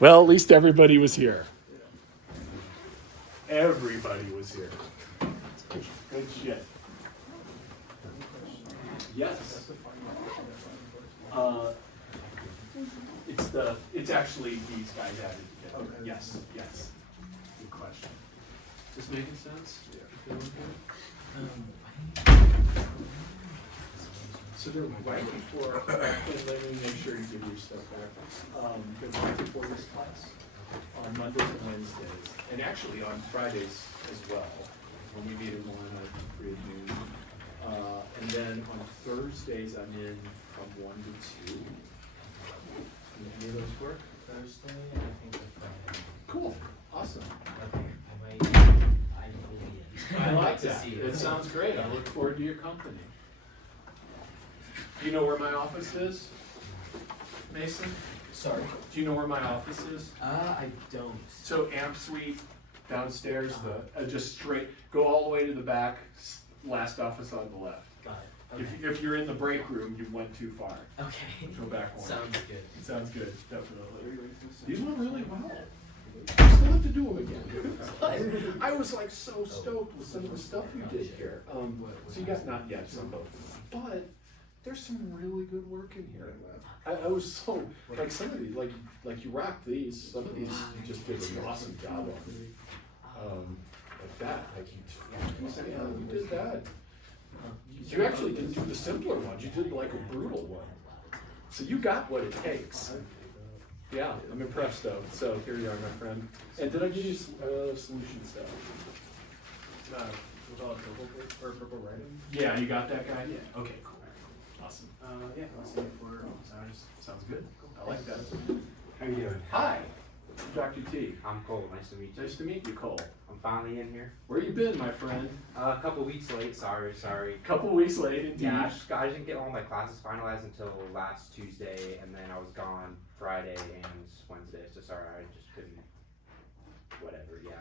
Well, at least everybody was here. Everybody was here. Good shit. Yes. It's actually these guys added together. Okay. Yes, yes. Good question. This making sense? Yeah. Feeling good? So they're right before, and let me make sure you give your stuff back. They're right before this class, on Mondays and Wednesdays, and actually on Fridays as well, when we meet at 1 at 3 at noon. And then on Thursdays, I'm in from 1 to 2. Do any of those work? Thursday, and I think the Friday. Cool, awesome. I believe. I like to that. see you. It sounds great. I look forward to your company. Do you know where my office is, Mason? Sorry. Do you know where my office is? I don't. So Amp Suite downstairs, just straight, go all the way to the back, last office on the left. Got it. Okay. If you're in the break room, you went too far. Okay. Go back one. Sounds good. Sounds good, definitely. These went really well. I still have to do them again. I was like so stoked with some of the stuff you did here. So you got not yet some, but there's some really good work in here. I was so like some of these, like you rocked these. Some of these you just did an awesome job on. Like that, like you did that. You actually didn't do the simpler ones. You did like a brutal one. So you got what it takes. Yeah, I'm impressed though. So here you are, my friend. And did I give you solution stuff? Purple writing? Yeah, you got that guy? Yeah. Okay, cool. Awesome. Yeah, I'll see you for hours. Sounds good. I like that. How you doing? Hi, Dr. T. I'm Cole. Nice to meet you. Nice to meet you, Cole. I'm finally in here. Where you been, my friend? A couple weeks late. Sorry. Couple weeks late, indeed. Yeah, I didn't get all my classes finalized until last Tuesday, and then I was gone Friday and Wednesday. So sorry, I just couldn't. Whatever. Yeah.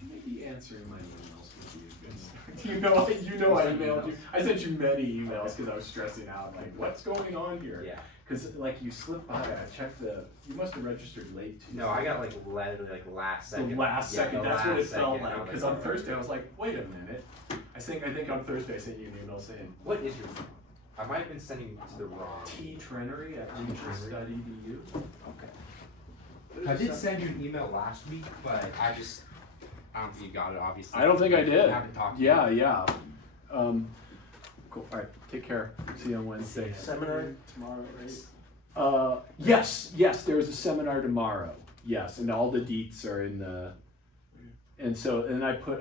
I may be answering my emails with you. You know I emailed you. I sent you many emails because I was stressing out. Like, what's going on here? Yeah. Because like you slipped by, I checked you must have registered late Tuesday. No, I got like literally like last second. The last second, that's what it felt like. Because on alright. Thursday I was like, wait a minute. I think on Thursday I sent you an email saying, What is your? I might have been sending it to the wrong. T-Trenery at regis.edu. Okay. I did send you an email last week, but I don't think you got it, obviously. I don't think I did. I haven't talked to you. Yeah. Cool. All right. Take care. See you on Wednesday. Seminar tomorrow, right? Yes. There is a seminar tomorrow. Yes, and all the deets are in the. And I put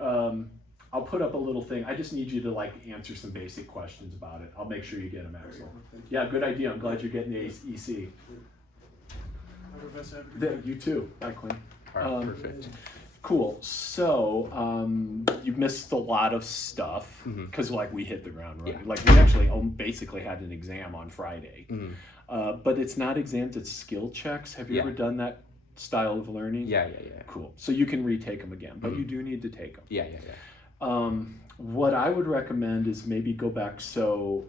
I'll put up a little thing. I just need you to like answer some basic questions about it. I'll make sure you get them, Axel. Yeah, good idea. I'm glad you're getting the EC. You too. Bye, Quinn. All right, perfect. Cool. So you missed a lot of stuff Mhm. because like we hit the ground running. Yeah. Like we actually basically had an exam on Friday, Mhm. but it's not exams; it's skill checks. Have you Yeah. ever done that style of learning? Yeah. Cool. So you can retake them again, but you do need to take them. Yeah. What I would recommend is maybe go back. So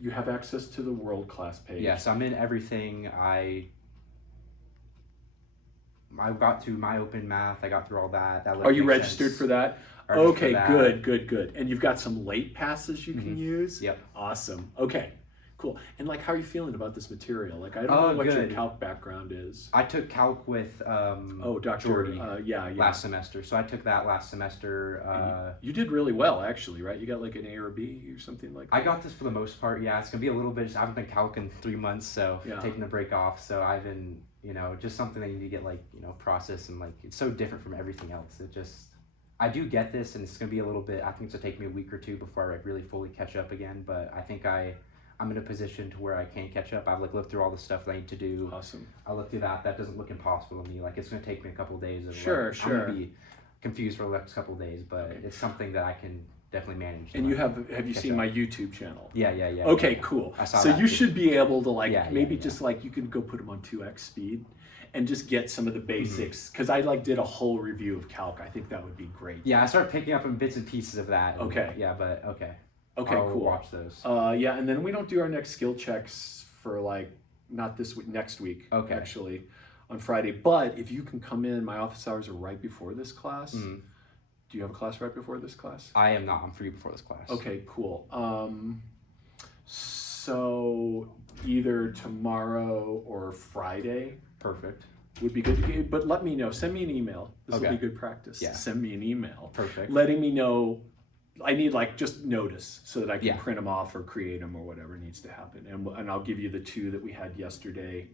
you have access to the world class page. Yes, I'm in everything. I got to my open math. I got through all that. Are you registered for that? Registered Okay, for that. good. And you've got some late passes you can use? Yep. Awesome. Okay, cool. And like, how are you feeling about this material? Like, I don't know what your Good. calc background is. I took calc with Dr. Jordy Yeah. last semester. So I took that last semester. You did really well, actually, right? You got like an A or B or something like that? I got this for the most part. Yeah, it's gonna be a little bit. I haven't been calc in 3 months, so Yeah. taking the break off. So I've been, just something that you need to get process, and like it's so different from everything else. I do get this, and it's gonna be a little bit. I think it's gonna take me a week or two before I really fully catch up again. But I think I'm in a position to where I can catch up. I've looked through all the stuff that I need to do. Awesome. I looked through that. That doesn't look impossible to me. Like it's gonna take me a couple of days. Of, Sure. I'm gonna be confused for the next couple of days, but it's something that I can definitely manage. And you have you catch seen up. my YouTube channel? Yeah. Okay, cool. I saw So that you too. should be able to like maybe Yeah. just like you can go put them on 2x speed and just get some of the basics because I like did a whole review of calc. I think that would be great. Yeah, I started picking up in bits and pieces of that. And, Okay. Yeah, but okay. Okay, I'll cool. watch those. Yeah, and then we don't do our next skill checks for like not this week, next week. Okay. Actually, on Friday. But if you can come in, my office hours are right before this class. Mhm. Do you have a class right before this class? I am not. I'm free before this class. Okay, cool. So either tomorrow or Friday Perfect. would be good. But let me know. Send me an email. This will Okay. be good practice. Yeah. Send me an email. Perfect. Letting me know. I need like just notice so that I can Yeah. print them off or create them or whatever needs to happen. And I'll give you the two that we had yesterday,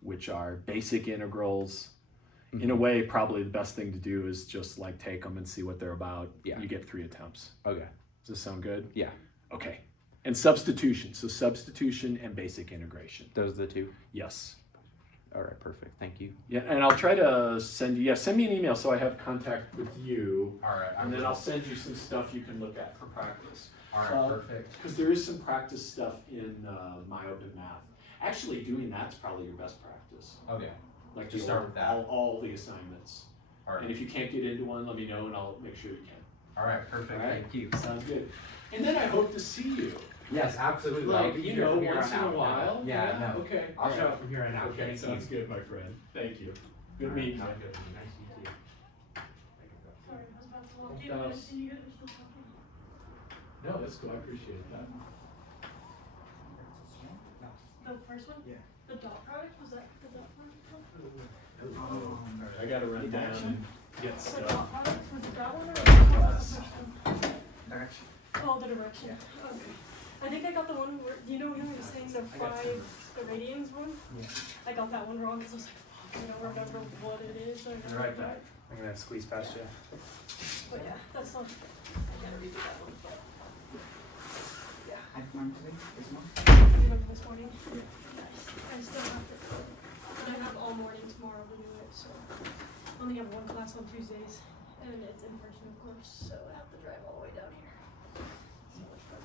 which are basic integrals. In a Mhm. way, probably the best thing to do is just like take them and see what they're about. Yeah. You get 3 attempts. Okay. Does this sound good? Yeah. Okay. And substitution. So substitution and basic integration. Those are the two. Yes. All right. Perfect. Thank you. Yeah, and I'll try to send you, send me an email so I have contact with you. All right. And then I'll send you some stuff you can look at for practice. All right. Uh, Perfect. Because there is some practice stuff in myopic math. Actually, doing that's probably your best practice. Okay. Like Just the start with that. all the assignments. All right. And if you can't get into one, let me know and I'll make sure you can. All right. Perfect. All right. Thank you. Sounds good. And then I hope to see you. Yes, absolutely. I'll Like, be you here know, from here once on in a out. while. Yeah. No. Okay. I'll all show right. up from here on out. Okay, Thank sounds you. good, my friend. Thank you. Good All right, meeting you. sounds good. Nice to meet you. Sorry, I was about to walk Thanks, in, but Dallas. you guys were still talking. No, that's cool. I appreciate that. The first one? Yeah. The dot product? Was that the dot product? All right, I gotta run down and get The stuff. dot product? Was it that one or what was the first one? Direction. Oh, the direction. Okay. I think I got the one where, you know, he was saying the I got five, the radians one? Yeah. I got that one wrong because I was like, fuck, I don't remember what it is. I Be right back. I'm gonna squeeze past you. But yeah, that's not, I gotta redo that one. But yeah, I mine today. This one. I did it this morning. Nice. I still have to, and I have all morning tomorrow to do it, so. I only have one class on Tuesdays, and it's in person, of course, so I have to drive all the way down here. So much fun.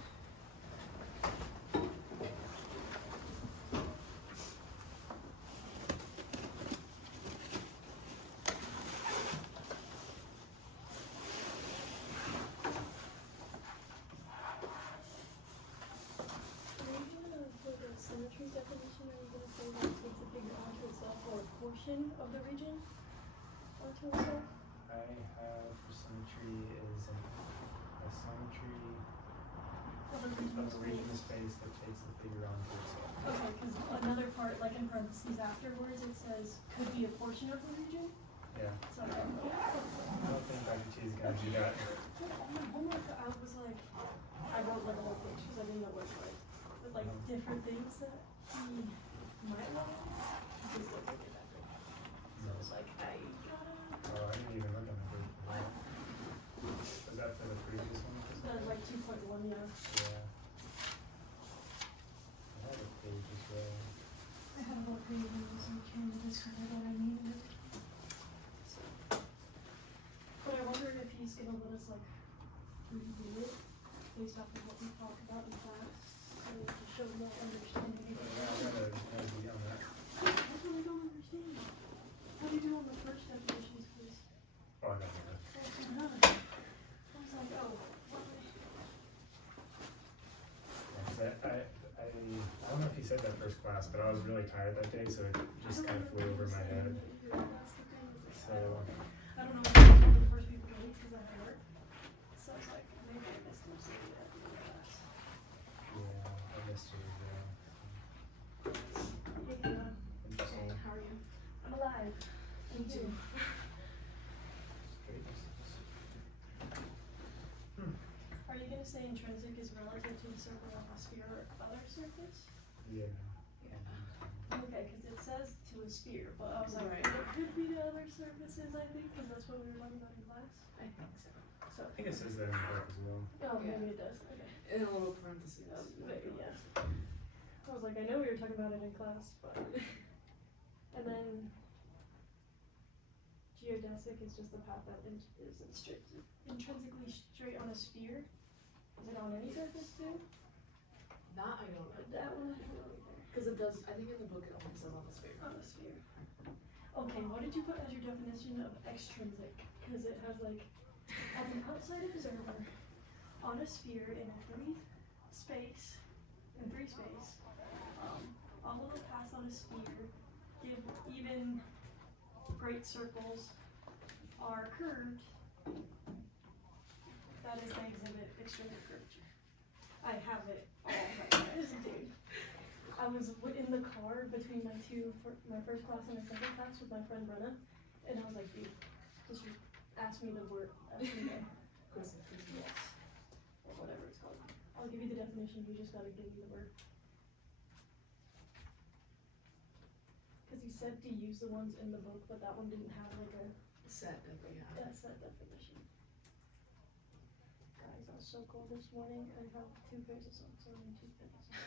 Are you gonna, for the symmetry definition, are you gonna say that it takes a figure onto itself or a portion of the region onto itself? I have for symmetry is a symmetry Of the region of a space? region of space that takes the figure onto itself. Okay, because another part, like in parentheses afterwards, it says could be a portion of the region. Yeah. So I don't know. I don't think Dr. T is gonna do that. My homework, I was like, I wrote like a whole page because I didn't know what to write. With like different things that he might want. He just looked like it that way. So I was like, I gotta. Oh, I didn't even look on the page for that. Was that for the previous one? That was like 2.1, yeah. Yeah. I had a page as well. I had a whole page and I was like, can I discard what I needed? So. But I wonder if he's gonna let us like redo it based off of what we talked about in class. So to show more understanding. But I gotta be on that. That's what I don't understand. What do you do on the first definitions, please? Oh, I got it. That's none. I was like, oh, what? I don't know if he said that first class, but I was really tired that day, so it just kind of flew over my head. That's the thing. Is So, I don't know if I'm one of the first people to leave because I had work. So I was like, maybe I missed him saying that in the class. yeah, I missed you as well. Hey, Kayla. Interesting. How are you? I'm alive. Me too. Are you gonna say intrinsic is relative to the circle of a sphere or other surface? Yeah. Okay, because it says to a sphere, but I was like, it could be to other surfaces, I think, because that's what we were talking about in class. I think so. So, I think it says that in the book as well. oh, Yeah. maybe it does, okay. In a little parentheses. Maybe, yeah. I was like, I know we were talking about it in class, but. And then. Geodesic is just the path that is intrinsically straight on a sphere. Is it on any surface too? That I don't know. That one I don't know either. Because it does, I think in the book it only says on the sphere. On a sphere. Okay, what did you put as your definition of extrinsic? Because it has like, as an outside observer, on a sphere in a three space, all of the paths on a sphere great circles are curved, that is the exhibit extrinsic curvature. I have it all right, dude. I was in the car between my first class and my second class with my friend Brenna, and I was like, dude, just ask me the word, ask me the, yes, or whatever it's called. I'll give you the definition, you just gotta give me the word. Cause he said to use the ones in the book, but that one didn't have like a Set definitely, yeah. set definition. Guys, I was so cold this morning, I have 2 pairs of socks on and 2 pairs of socks.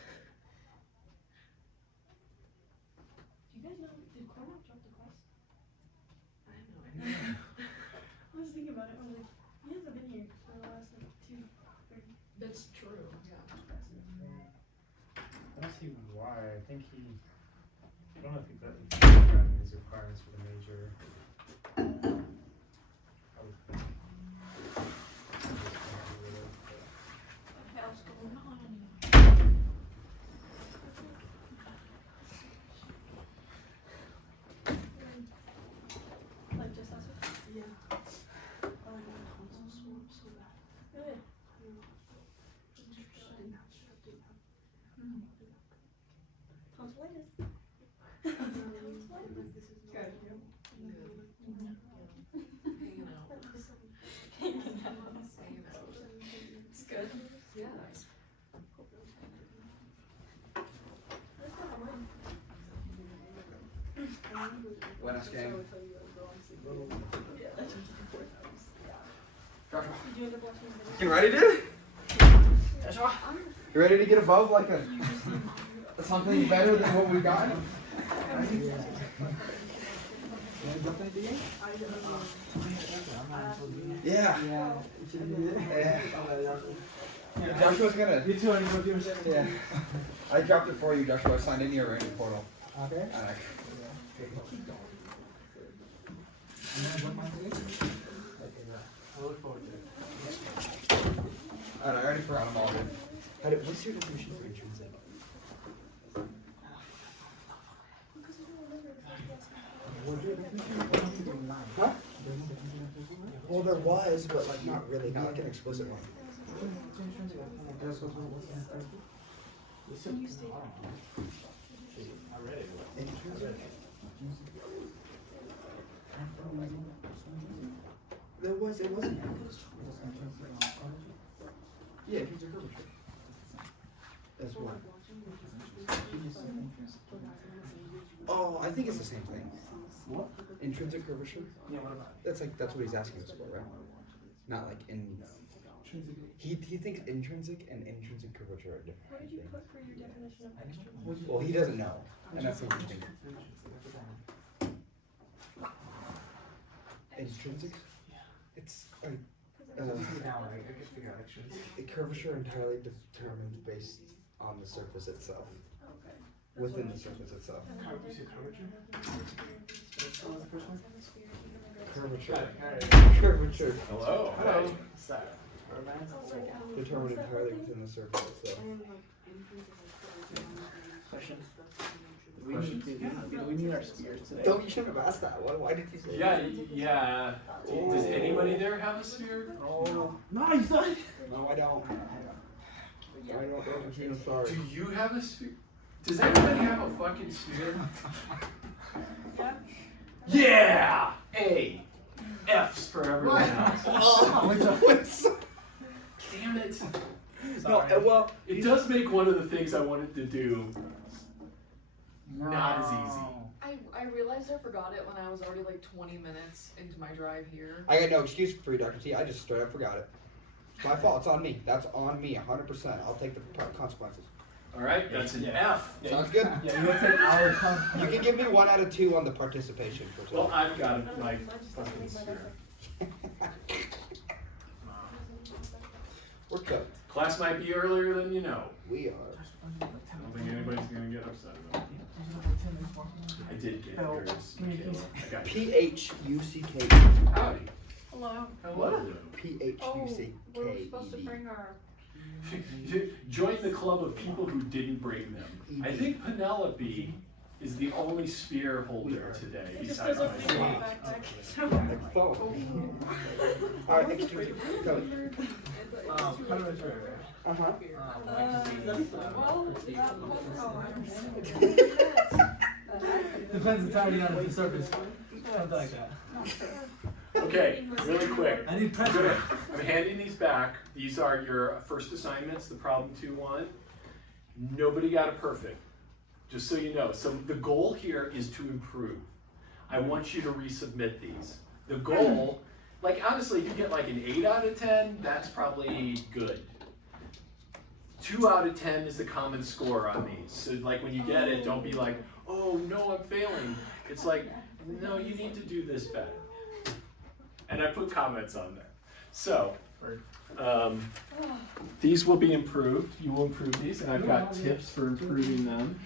Do you guys know, did Cornell drop the class? I have no idea. I was thinking about it, I was like, he hasn't been here for the last like 2 or That's true, yeah. I don't see why. I think I don't know if he got his requirements for the major. I would think. what else going on. Like just last week? Yeah. Oh my god, tonsil swollen so bad. Really? Tonsillitis. Tonsillitis. Good. Hanging out. Hanging out. It's good. Yeah. Buenas, gang. Joshua, Did you end up watching the video? you ready, dude? Joshua, you ready to get above like something better than what we got? Yeah. Joshua's gonna. Yeah. I dropped it for you, Joshua. I signed in your ranger portal. Okay. I already forgot them all, dude. What's your definition for intrinsic? Huh? Well, there was, but like not really, not like an explicit one. Can you state I read it. Intrinsic? There was, it wasn't. Yeah, intrinsic curvature. As what? Oh, I think it's the same thing. What? Intrinsic curvature? Yeah, what about That's what he's asking us for, right? Not like in. He thinks intrinsic and intrinsic curvature are different. What did you put for your definition of extrinsic? Well, he doesn't know, and that's interesting. Intrinsic? It's like a curvature entirely determined based on the surface itself, Okay. within the surface itself. Curvature. Curvature Hello. Hello. determined entirely within the surface itself. Question. We need our spears today. Don't, you shouldn't have asked that. Why did you say Yeah, that? yeah. Does anybody there have a sphere? Oh, Nice. no, I don't. I don't, I'm sorry. Do you have a sphere? Does anybody have a fucking sphere? Yeah. Yeah! A. F's for everyone else. Oh, what's Damn it. no, well, It does make one of the things I wanted to do not as easy. I realized I forgot it when I was already like 20 minutes into my drive here. I got no excuse for you, Dr. T. I just straight up forgot it. It's my fault. It's on me. That's on me, 100%. I'll take the consequences. Alright, that's an F. Sounds good. Yeah, you have to take our time. You can give me 1 out of 2 on the participation for today. Well, I've got my fucking sphere. We're cooked. Class might be earlier than you know. We are. I don't think anybody's gonna get upset about it. I did get yours, Michaela. I got you. P-H-U-C-K. Howdy. Hello. Hello. We're supposed to bring our. Join the club of people who didn't bring them. I think Penelope is the only sphere holder today It just besides doesn't fit in my myself. backpack, so. Alright, extrinsic. Kelly. How do I try it? Uh-huh. Depends entirely on the surface. Something like that. Okay, really quick. I need Good. pressure. I'm handing these back. These are your first assignments, the problem 2-1. Nobody got it perfect, just so you know. So the goal here is to improve. I want you to resubmit these. The goal, like honestly, if you get like an 8 out of 10, that's probably good. 2 out of 10 is the common score on these. So like when you get it, don't be like, oh no, I'm failing. It's like, no, you need to do this better. And I put comments on there. So, these will be improved. You will improve these, and I've got tips for improving them.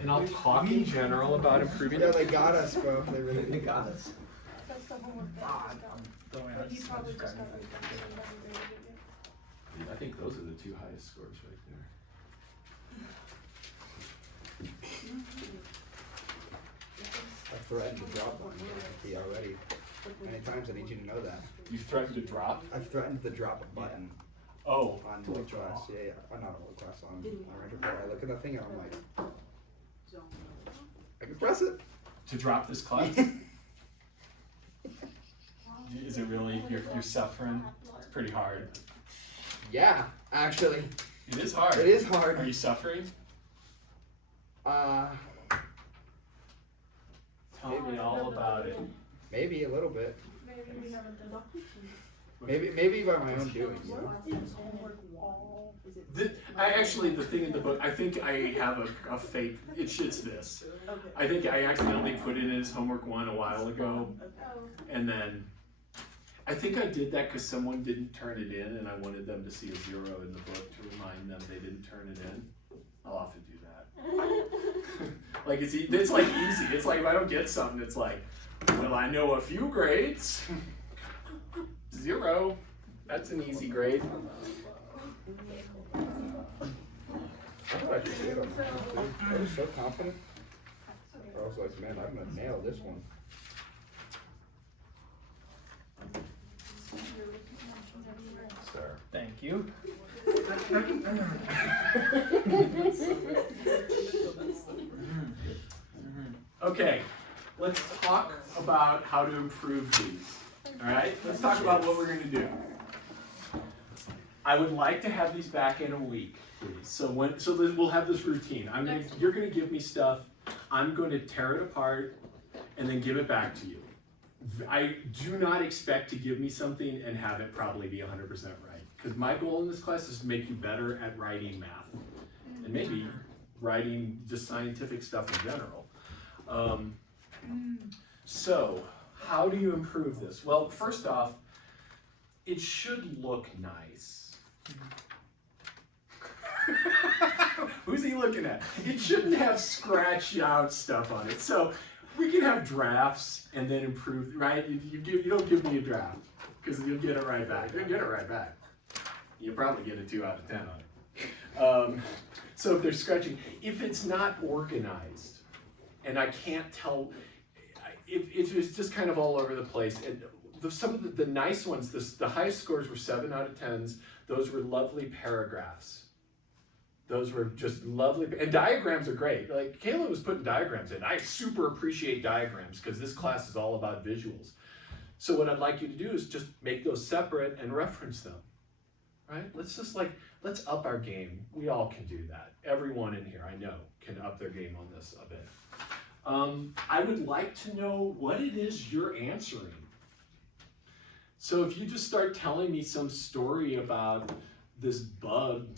And I'll talk in general about improving Yeah, them. they got us, bro. They really They got us. That's the homework that I just got. But he probably just got like that, so he hasn't graded it yet. I think those are the 2 highest scores right I threatened to drop one key already. Many times, I need you to know that. there. You threatened to drop? I've threatened to drop a button Oh. on World Class. Yeah, not on World Class, on Ranger Pro. I look at that thing and I'm like, I can press it. To drop this class? Is it really? You're suffering? It's pretty hard. Yeah, actually, It is hard. it is Are hard. you suffering? Tell me all about it. Maybe a little bit. Maybe we haven't done Maybe by my own doing, you know? The thing in the book, I think I have a fake, it's this. I think I accidentally put it in his homework 1 a while ago, and then, I think I did that because someone didn't turn it in, and I wanted them to see a 0 in the book to remind them they didn't turn it in. I'll often do that. Like, it's like easy, it's like if I don't get something, it's like, well, I know a few grades. 0, that's an easy grade. I thought I could do it on my own, too. I was so confident. I was like, man, I'm gonna nail this one. Sir. Thank you. Okay, let's talk about how to improve these. All right, let's talk about what we're going to do. I would like to have these back in a week, please. So we'll have this routine. You're going to give me stuff. I'm going to tear it apart and then give it back to you. I do not expect to give me something and have it probably be 100% right. Because my goal in this class is to make you better at writing math. And maybe writing just scientific stuff in general. So, how do you improve this? Well, first off, it should look nice. Who's he looking at? It shouldn't have scratched out stuff on it. So, we can have drafts and then improve, right? You don't give me a draft because you'll get it right back. You'll get it right back. You'll probably get a 2 out of 10 on it. So if they're scratching, if it's not organized, and I can't tell, if it's just kind of all over the place, and some of the nice ones, the highest scores were 7 out of 10s. Those were lovely paragraphs. Those were just lovely, and diagrams are great. Like Kayla was putting diagrams in. I super appreciate diagrams because this class is all about visuals. So what I'd like you to do is just make those separate and reference them, right? Let's up our game. We all can do that. Everyone in here, I know, can up their game on this a bit. I would like to know what it is you're answering. So if you just start telling me some story about this bug,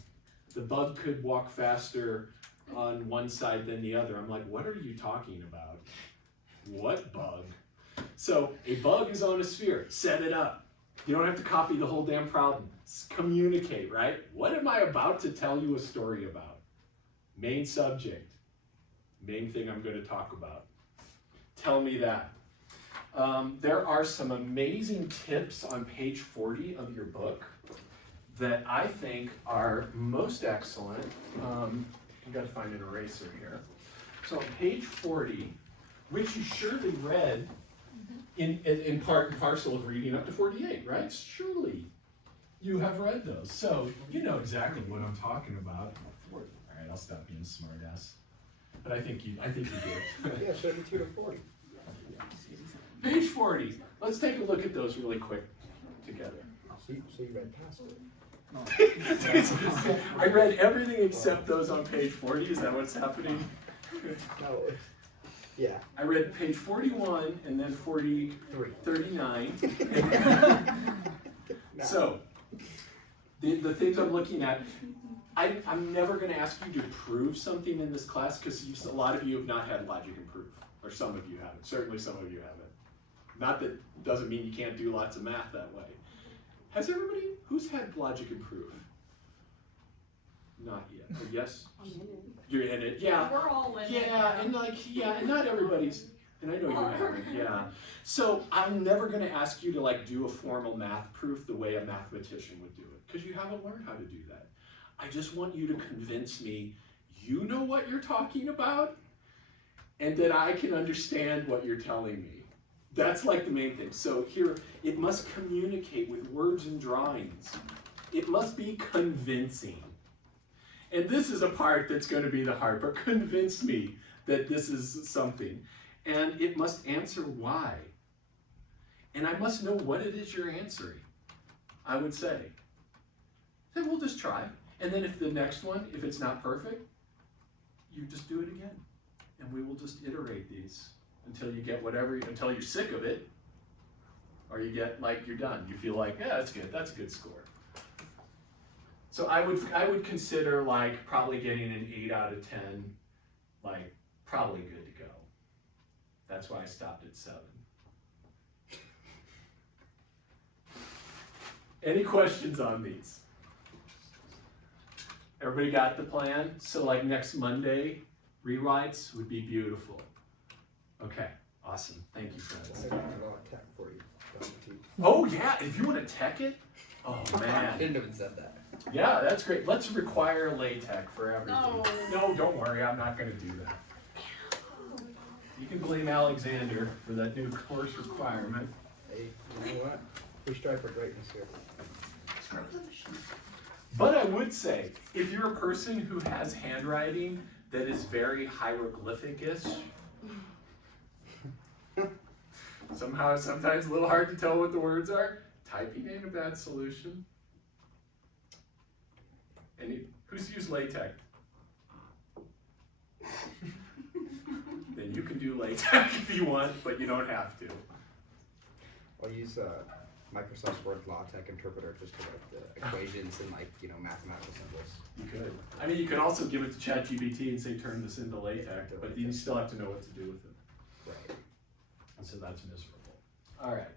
the bug could walk faster on one side than the other. I'm like, what are you talking about? What bug? So a bug is on a sphere. Set it up. You don't have to copy the whole damn problem. Communicate, right? What am I about to tell you a story about? Main subject. Main thing I'm going to talk about. Tell me that. There are some amazing tips on page 40 of your book that I think are most excellent. I've got to find an eraser here. So on page 40, which you surely read in part and parcel of reading up to 48, right? Surely you have read those. So you know exactly what I'm talking about. All right, I'll stop being a smartass. But I think you did. Yeah, 72 to 40. Page 40. Let's take a look at those really quick together. So you read past it. I read everything except those on page 40. Is that what's happening? No. Yeah. I read page 41 and then 39. No. So, the things I'm looking at, I'm never going to ask you to prove something in this class because a lot of you have not had logic and proof, or some of you haven't. Certainly some of you haven't. Not that doesn't mean you can't do lots of math that way. Has everybody, who's had logic and proof? Not yet. Oh, yes? You're in it. Yeah. We're all in it. Yeah, and and not everybody's, and I know you haven't, yeah. So I'm never gonna ask you to do a formal math proof the way a mathematician would do it, because you haven't learned how to do that. I just want you to convince me you know what you're talking about, and that I can understand what you're telling me. That's the main thing. So here, it must communicate with words and drawings. It must be convincing. And this is a part that's going to be the hard part. Convince me that this is something. And it must answer why. And I must know what it is you're answering, I would say. Then we'll just try. And then if the next one, if it's not perfect, you just do it again. And we will just iterate these until you get until you're sick of it. Or you get you're done. You feel yeah, that's good. That's a good score. So I would consider probably getting an 8 out of 10, probably good to go. That's why I stopped at 7. Any questions on these? Everybody got the plan? So next Monday, rewrites would be beautiful. Okay, awesome. Thank you, friends. I got a lot of tech for you. Oh yeah, if you want to tech it, oh man. I didn't even said that. Yeah, that's great. Let's require LaTeX for everything. No, don't worry, I'm not going to do that. You can blame Alexander for that new course requirement. Hey, you know what? We strive for greatness here. But I would say, if you're a person who has handwriting that is very hieroglyphic-ish, sometimes a little hard to tell what the words are, typing ain't a bad solution. Who's used LaTeX? Then you can do LaTeX if you want, but you don't have to. I'll use Microsoft's Word LaTeX interpreter just to the equations and mathematical symbols. You could. I mean, you could also give it to ChatGPT and say, turn this into LaTeX, but you still have to know what to do with it. Right. And so that's miserable. All right.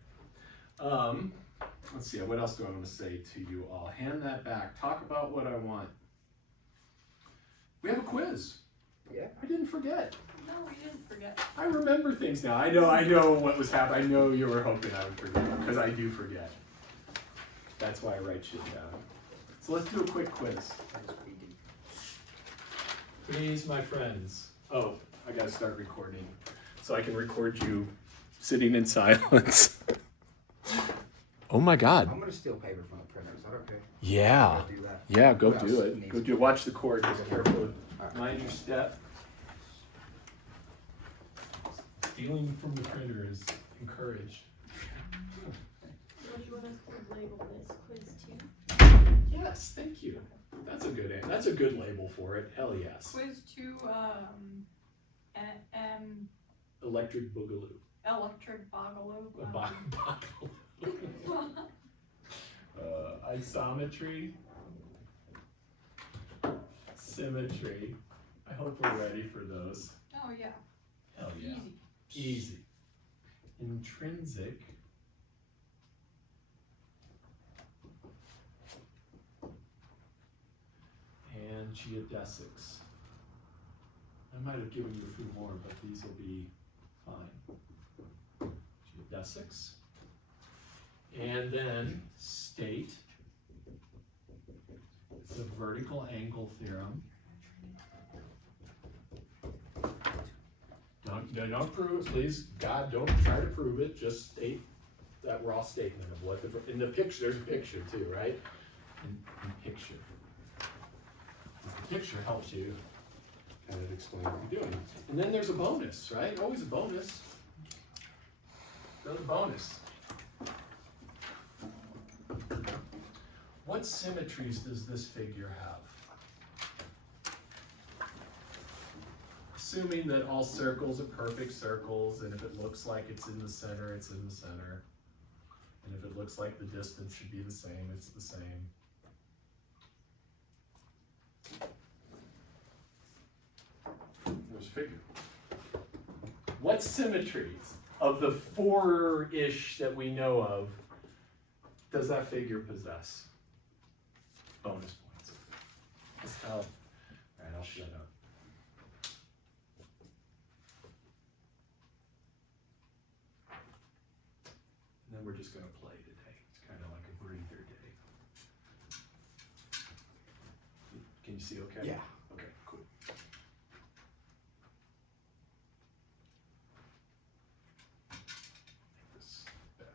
Let's see, what else do I want to say to you all? Hand that back. Talk about what I want. We have a quiz. Yeah. I didn't forget. No, we didn't forget. I remember things now. I know what was happening. I know you were hoping I would forget, because I do forget. That's why I write shit down. So let's do a quick quiz. Please, my friends. Oh, I gotta start recording so I can record you sitting in silence. Oh my God. I'm gonna steal paper from the printer. Is that okay? Yeah. I'll do that. Yeah, go Who do else it. needs Go do it. Watch the cord. Just careful. Mind your step. Stealing from the printer is encouraged. What do you want us to label this quiz 2? Yes, thank you. That's a good label for it. Hell yes. Quiz 2, Electric Boogaloo. electric boogaloo. Isometry. Symmetry. I hope we're ready for those. Oh yeah. Hell yeah. Easy. Easy. Intrinsic. And geodesics. I might have given you a few more, but these will be fine. Geodesics. And then state. The vertical angle theorem. Don't prove it, please, God, don't try to prove it, just state that raw statement of what in the picture, there's a picture too, right? In picture. The picture helps you kind of explain what you're doing. And then there's a bonus, right? Always a bonus. There's a bonus. What symmetries does this figure have? Assuming that all circles are perfect circles, and if it looks like it's in the center, it's in the center. And if it looks like the distance should be the same, it's the same. There's a figure. What symmetries of the 4-ish that we know of does that figure possess? Bonus points. All right, I'll shut up. And then we're just going to play today. It's kind of like a breather day. Can you see okay? Yeah. Okay, cool. Make this better.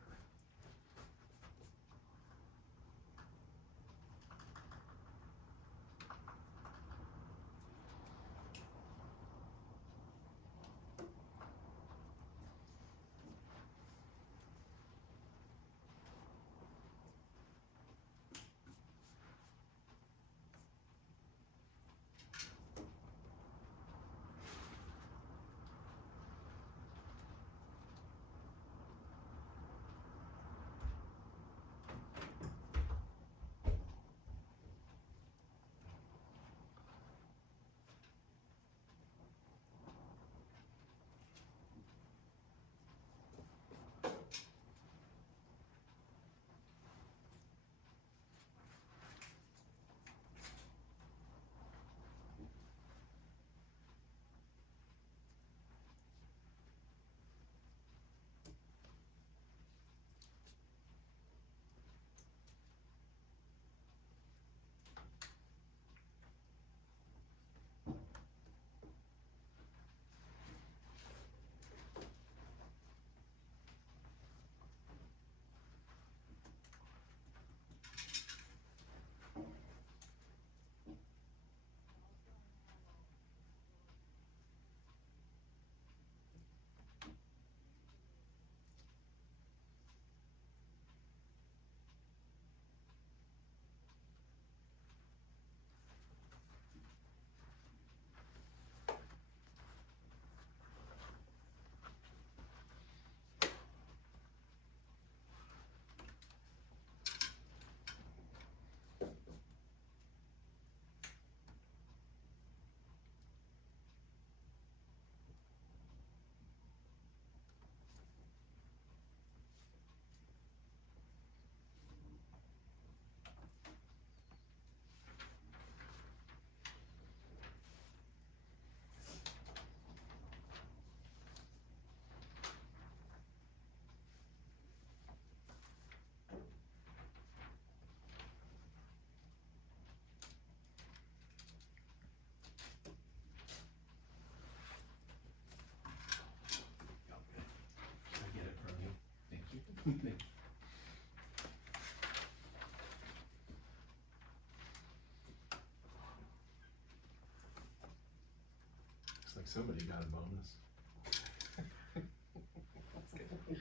Looks like somebody got a bonus.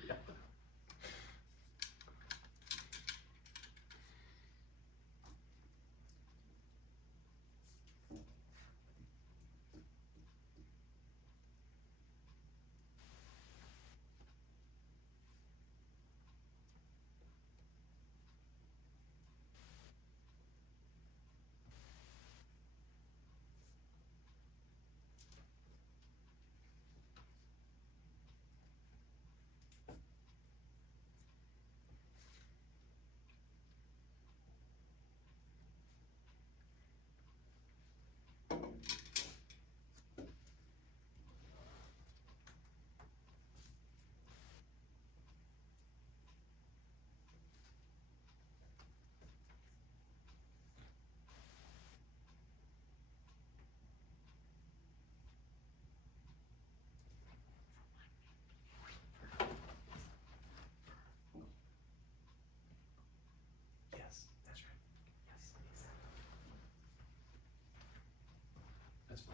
Yeah.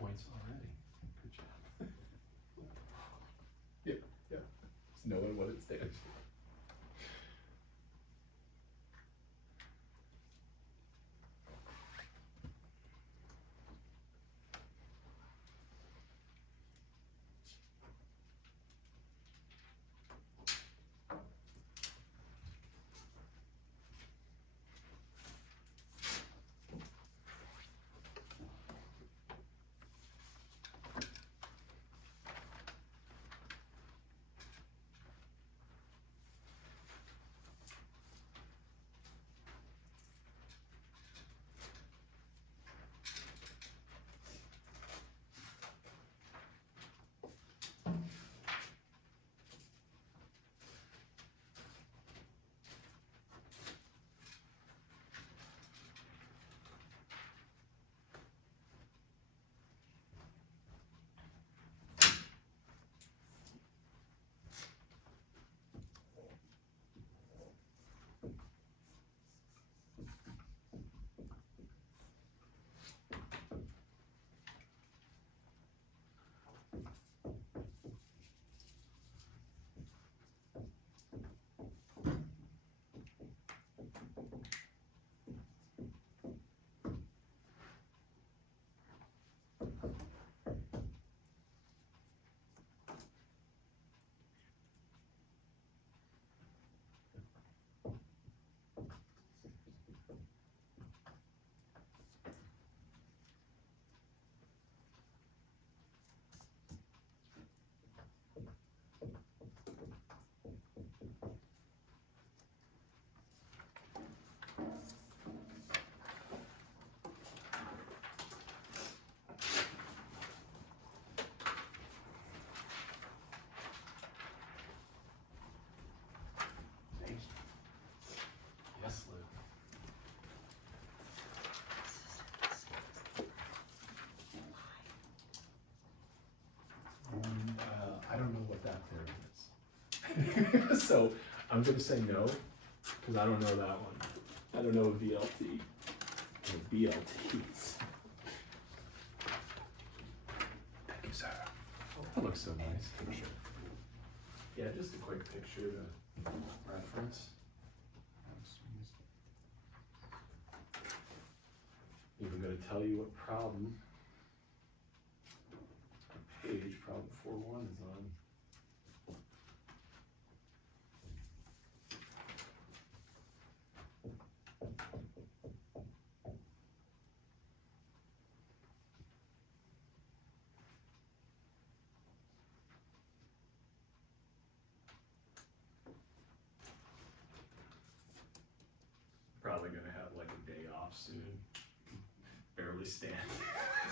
points already. Good job. Yeah, yeah. Just knowing what it stands for. Yes, Lou. I don't know what that theory is. So I'm gonna say no, because I don't know that one. I don't know VLT or BLTs. Thank you, sir. That looks so nice. Yeah, just a quick picture to reference. Even gonna tell you what problem page problem 41 is on. Probably gonna have like a day off soon. Barely stand.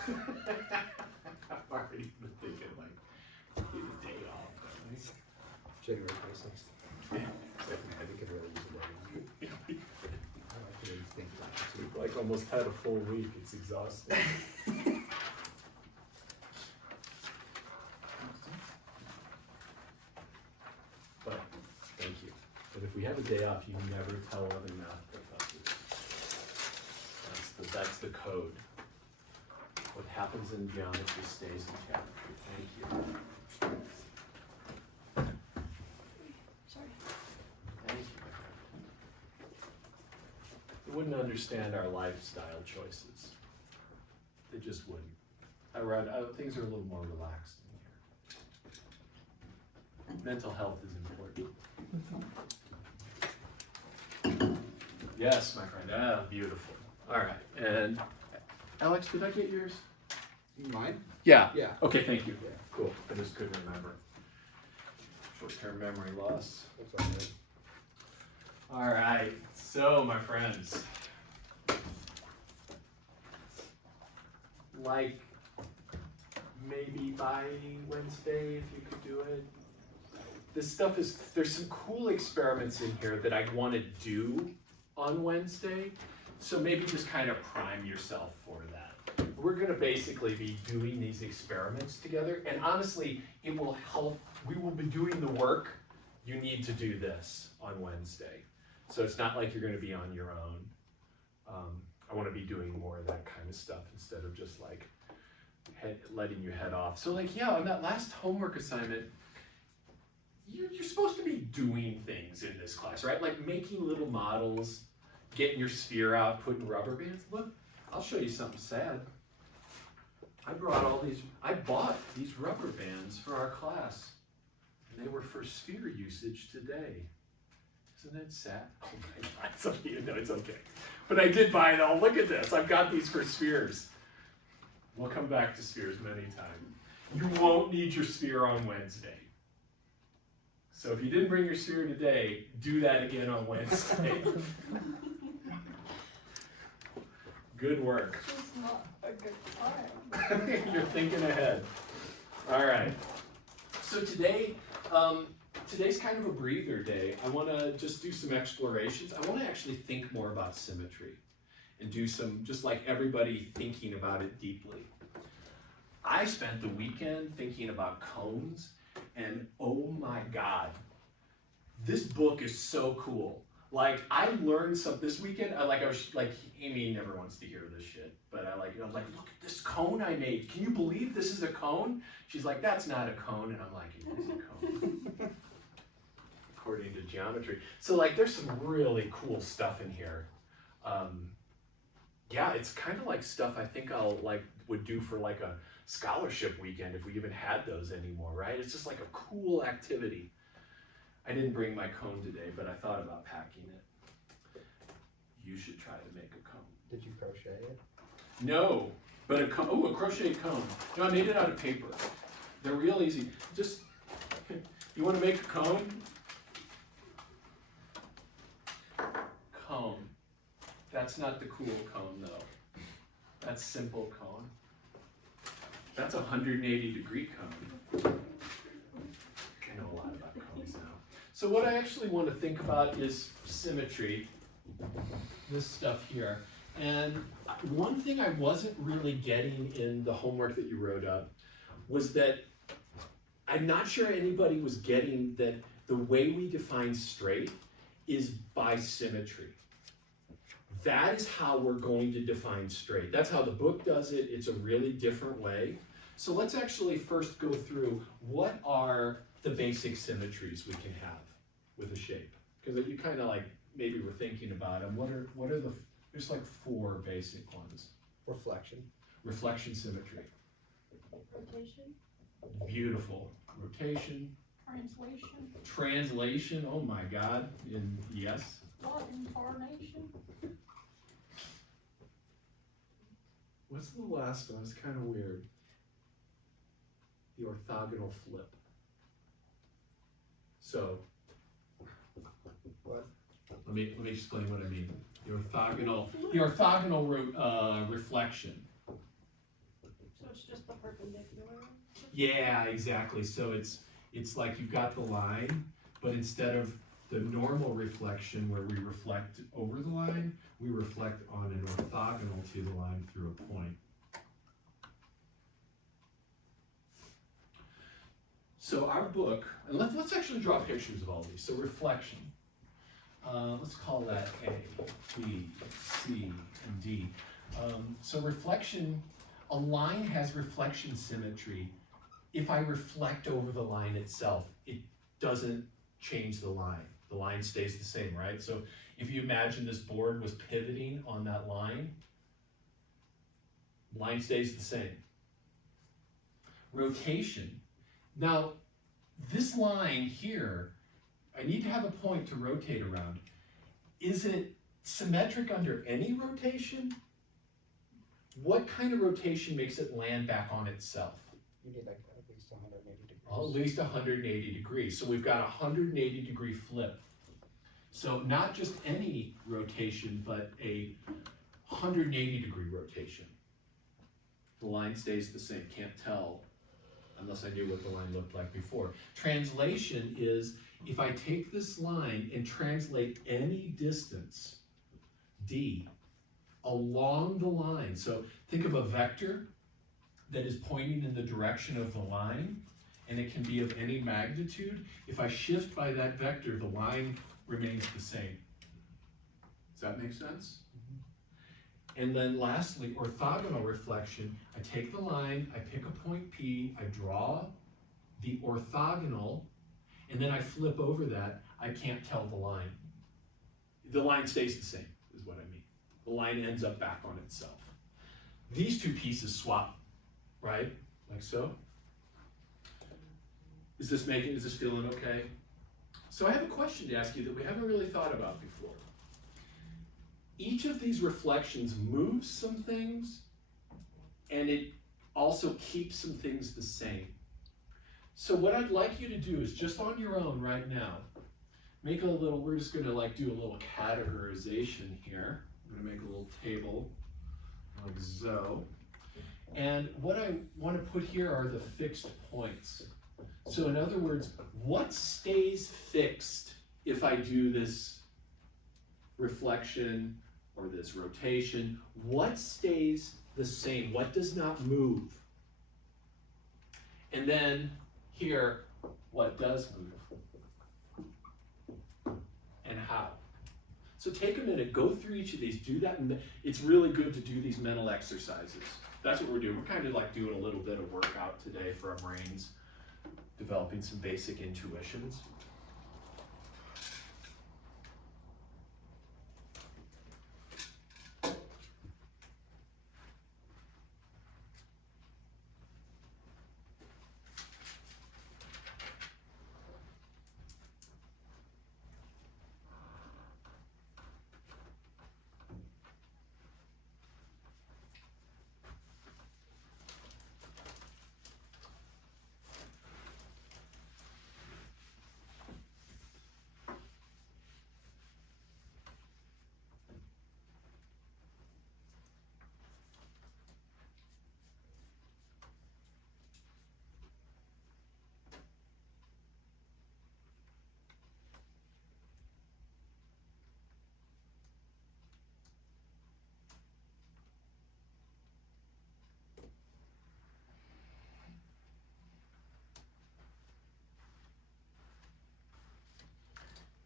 I'm already thinking like, need a day off, don't I? January 26th. Yeah. Man, we could really use a day. I like to really think about it. We've like almost had a full week, it's exhausting. But, thank you. But if we have a day off, you never tell other math professors. That's the code. What happens in geometry stays in geometry. Thank you. Sorry. Thank you. They wouldn't understand our lifestyle choices. They just wouldn't. Things are a little more relaxed in here. Mental health is important. Yes, my friend. Ah, beautiful. All right. And Alex, did I get yours? Mine? Yeah. Yeah. Okay, thank you. Yeah. Cool. I just couldn't remember. Short-term memory loss. That's all right. All right. So, my friends, like maybe by Wednesday, if you could do it. This stuff there's some cool experiments in here that I want to do on Wednesday. So maybe just kind of prime yourself for that. We're gonna basically be doing these experiments together, and honestly, it will help. We will be doing the work. You need to do this on Wednesday. So it's not like you're gonna be on your own. I wanna be doing more of that kind of stuff instead of just like letting you head off. So like, yeah, on that last homework assignment, you're supposed to be doing things in this class, right? Like making little models, getting your sphere out, putting rubber bands. Look, I'll show you something sad. I bought these rubber bands for our class, and they were for sphere usage today. Isn't that sad? Oh my God, it's okay. No, it's okay. But I did buy it all. Look at this. I've got these for spheres. We'll come back to spheres many times. You won't need your sphere on Wednesday. So if you didn't bring your sphere today, do that again on Wednesday. Good work. It's not a good time. You're thinking ahead. All right. So today, today's kind of a breather day. I want to just do some explorations. I want to actually think more about symmetry and do some, just like everybody, thinking about it deeply. I spent the weekend thinking about cones, and oh my God, this book is so cool. Like, I learned something this weekend. I was like, Amy never wants to hear this shit, but I was like, look at this cone I made. Can you believe this is a cone? She's like, that's not a cone. And I'm like, it is a cone. According to geometry. So like, there's some really cool stuff in here. Yeah, it's kind of like stuff I think would do for like a scholarship weekend if we even had those anymore, right? It's just like a cool activity. I didn't bring my cone today, but I thought about packing it. You should try to make a cone. Did you crochet it? No, but a crocheted cone. No, I made it out of paper. They're real easy. Just, you want to make a cone? Cone. That's not the cool cone though. That's simple cone. That's a 180-degree cone. I know a lot about cones now. So what I actually want to think about is symmetry, this stuff here. And one thing I wasn't really getting in the homework that you wrote up was that I'm not sure anybody was getting that the way we define straight is by symmetry. That is how we're going to define straight. That's how the book does it. It's a really different way. So let's actually first go through what are the basic symmetries we can have with a shape. Because you kind of like, maybe we're thinking about them. What are there's like 4 basic ones. Reflection. Reflection symmetry. Rotation. Beautiful. Rotation. Translation. Translation, oh my God, yes. Incarnation. What's the last one? It's kind of weird. The orthogonal flip. So, What? let me explain what I mean. The orthogonal reflection. So it's just the perpendicular. Yeah, exactly. So it's like you've got the line, but instead of the normal reflection where we reflect over the line, we reflect on an orthogonal to the line through a point. So our book, and let's actually draw pictures of all these. So reflection, let's call that A, B, C, and D. So reflection, a line has reflection symmetry. If I reflect over the line itself, it doesn't change the line. The line stays the same, right? So if you imagine this board was pivoting on that line stays the same. Rotation. Now, this line here, I need to have a point to rotate around. Is it symmetric under any rotation? What kind of rotation makes it land back on itself? You need like at least 180 degrees. At least 180 degrees. So we've got a 180-degree flip. So not just any rotation, but a 180-degree rotation. The line stays the same. Can't tell unless I knew what the line looked like before. Translation is if I take this line and translate any distance, d, along the line. So think of a vector that is pointing in the direction of the line, and it can be of any magnitude. If I shift by that vector, the line remains the same. Does that make sense? And then lastly, orthogonal reflection. I take the line, I pick a point P, I draw the orthogonal, and then I flip over that. I can't tell the line. The line stays the same, is what I mean. The line ends up back on itself. These two pieces swap, right? Like so. Is this feeling okay? So I have a question to ask you that we haven't really thought about before. Each of these reflections moves some things, and it also keeps some things the same. So what I'd like you to do is just on your own right now, make a little, we're just gonna like do a little categorization here. I'm gonna make a little table like so. And what I wanna put here are the fixed points. So in other words, what stays fixed if I do this reflection or this rotation? What stays the same? What does not move? And then here, what does move? And how? So take a minute, go through each of these, do that. It's really good to do these mental exercises. That's what we're doing. We're kind of like doing a little bit of workout today for our brains, developing some basic intuitions.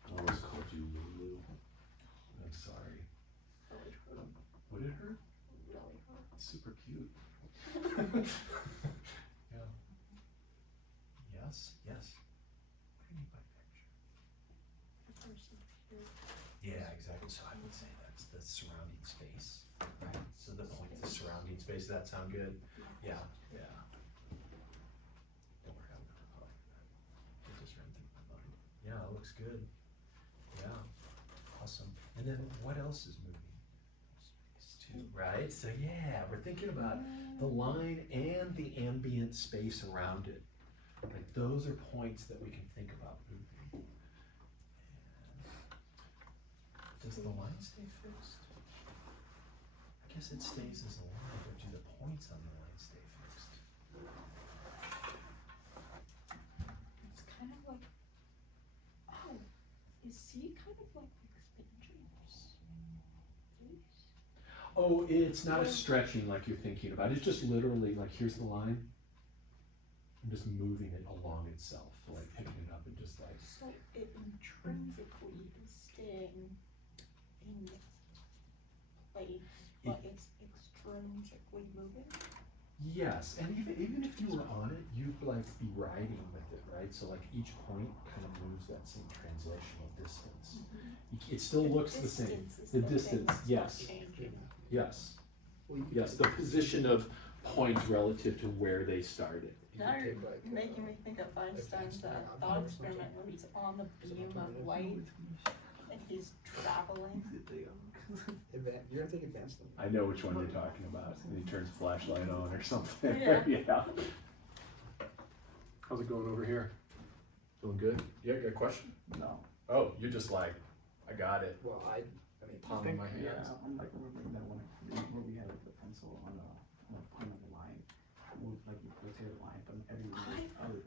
I always called you Lulu. I'm sorry. Would it hurt? It's super cute. Yeah. Yes, yes. What do you mean by picture? Yeah, exactly. So I would say that's the surrounding space, right? So the point, the surrounding space. Does that sound good? Yeah, yeah. Don't worry, I'll never call you that. It just ran through my mind. Yeah, it looks good. Yeah, awesome. And then what else is moving? Space too, right? So yeah, we're thinking about the line and the ambient space around it. Like those are points that we can think about moving. And does the line stay fixed? I guess it stays as a line, but do the points on the line stay fixed? It's kind of like, oh, is C kind of like expansion of space? Oh, it's not a stretching like you're thinking about. It's just literally like, here's the line. I'm just moving it along itself, like picking it up and just like. So it intrinsically is staying in this place, but it's extrinsically moving? Yes, and even if you were on it, you'd like be riding with it, right? So like each point kind of moves that same translational distance. It still looks the same. The distance, yes. Yes. Yes, the position of points relative to where they started. Now you're making me think of Einstein's thought experiment where he's on the beam of light and he's traveling. You're gonna take advanced then? I know which one you're talking about. And he turns flashlight on or something. Yeah. Yeah. How's it going over here? Feeling good? You got a question? No. Oh, you're just like, I got it. Well, I mean, palm of my hands. Yeah, I'm like remembering that one where we had like the pencil on a point of the line. Move like you rotate the line, but every other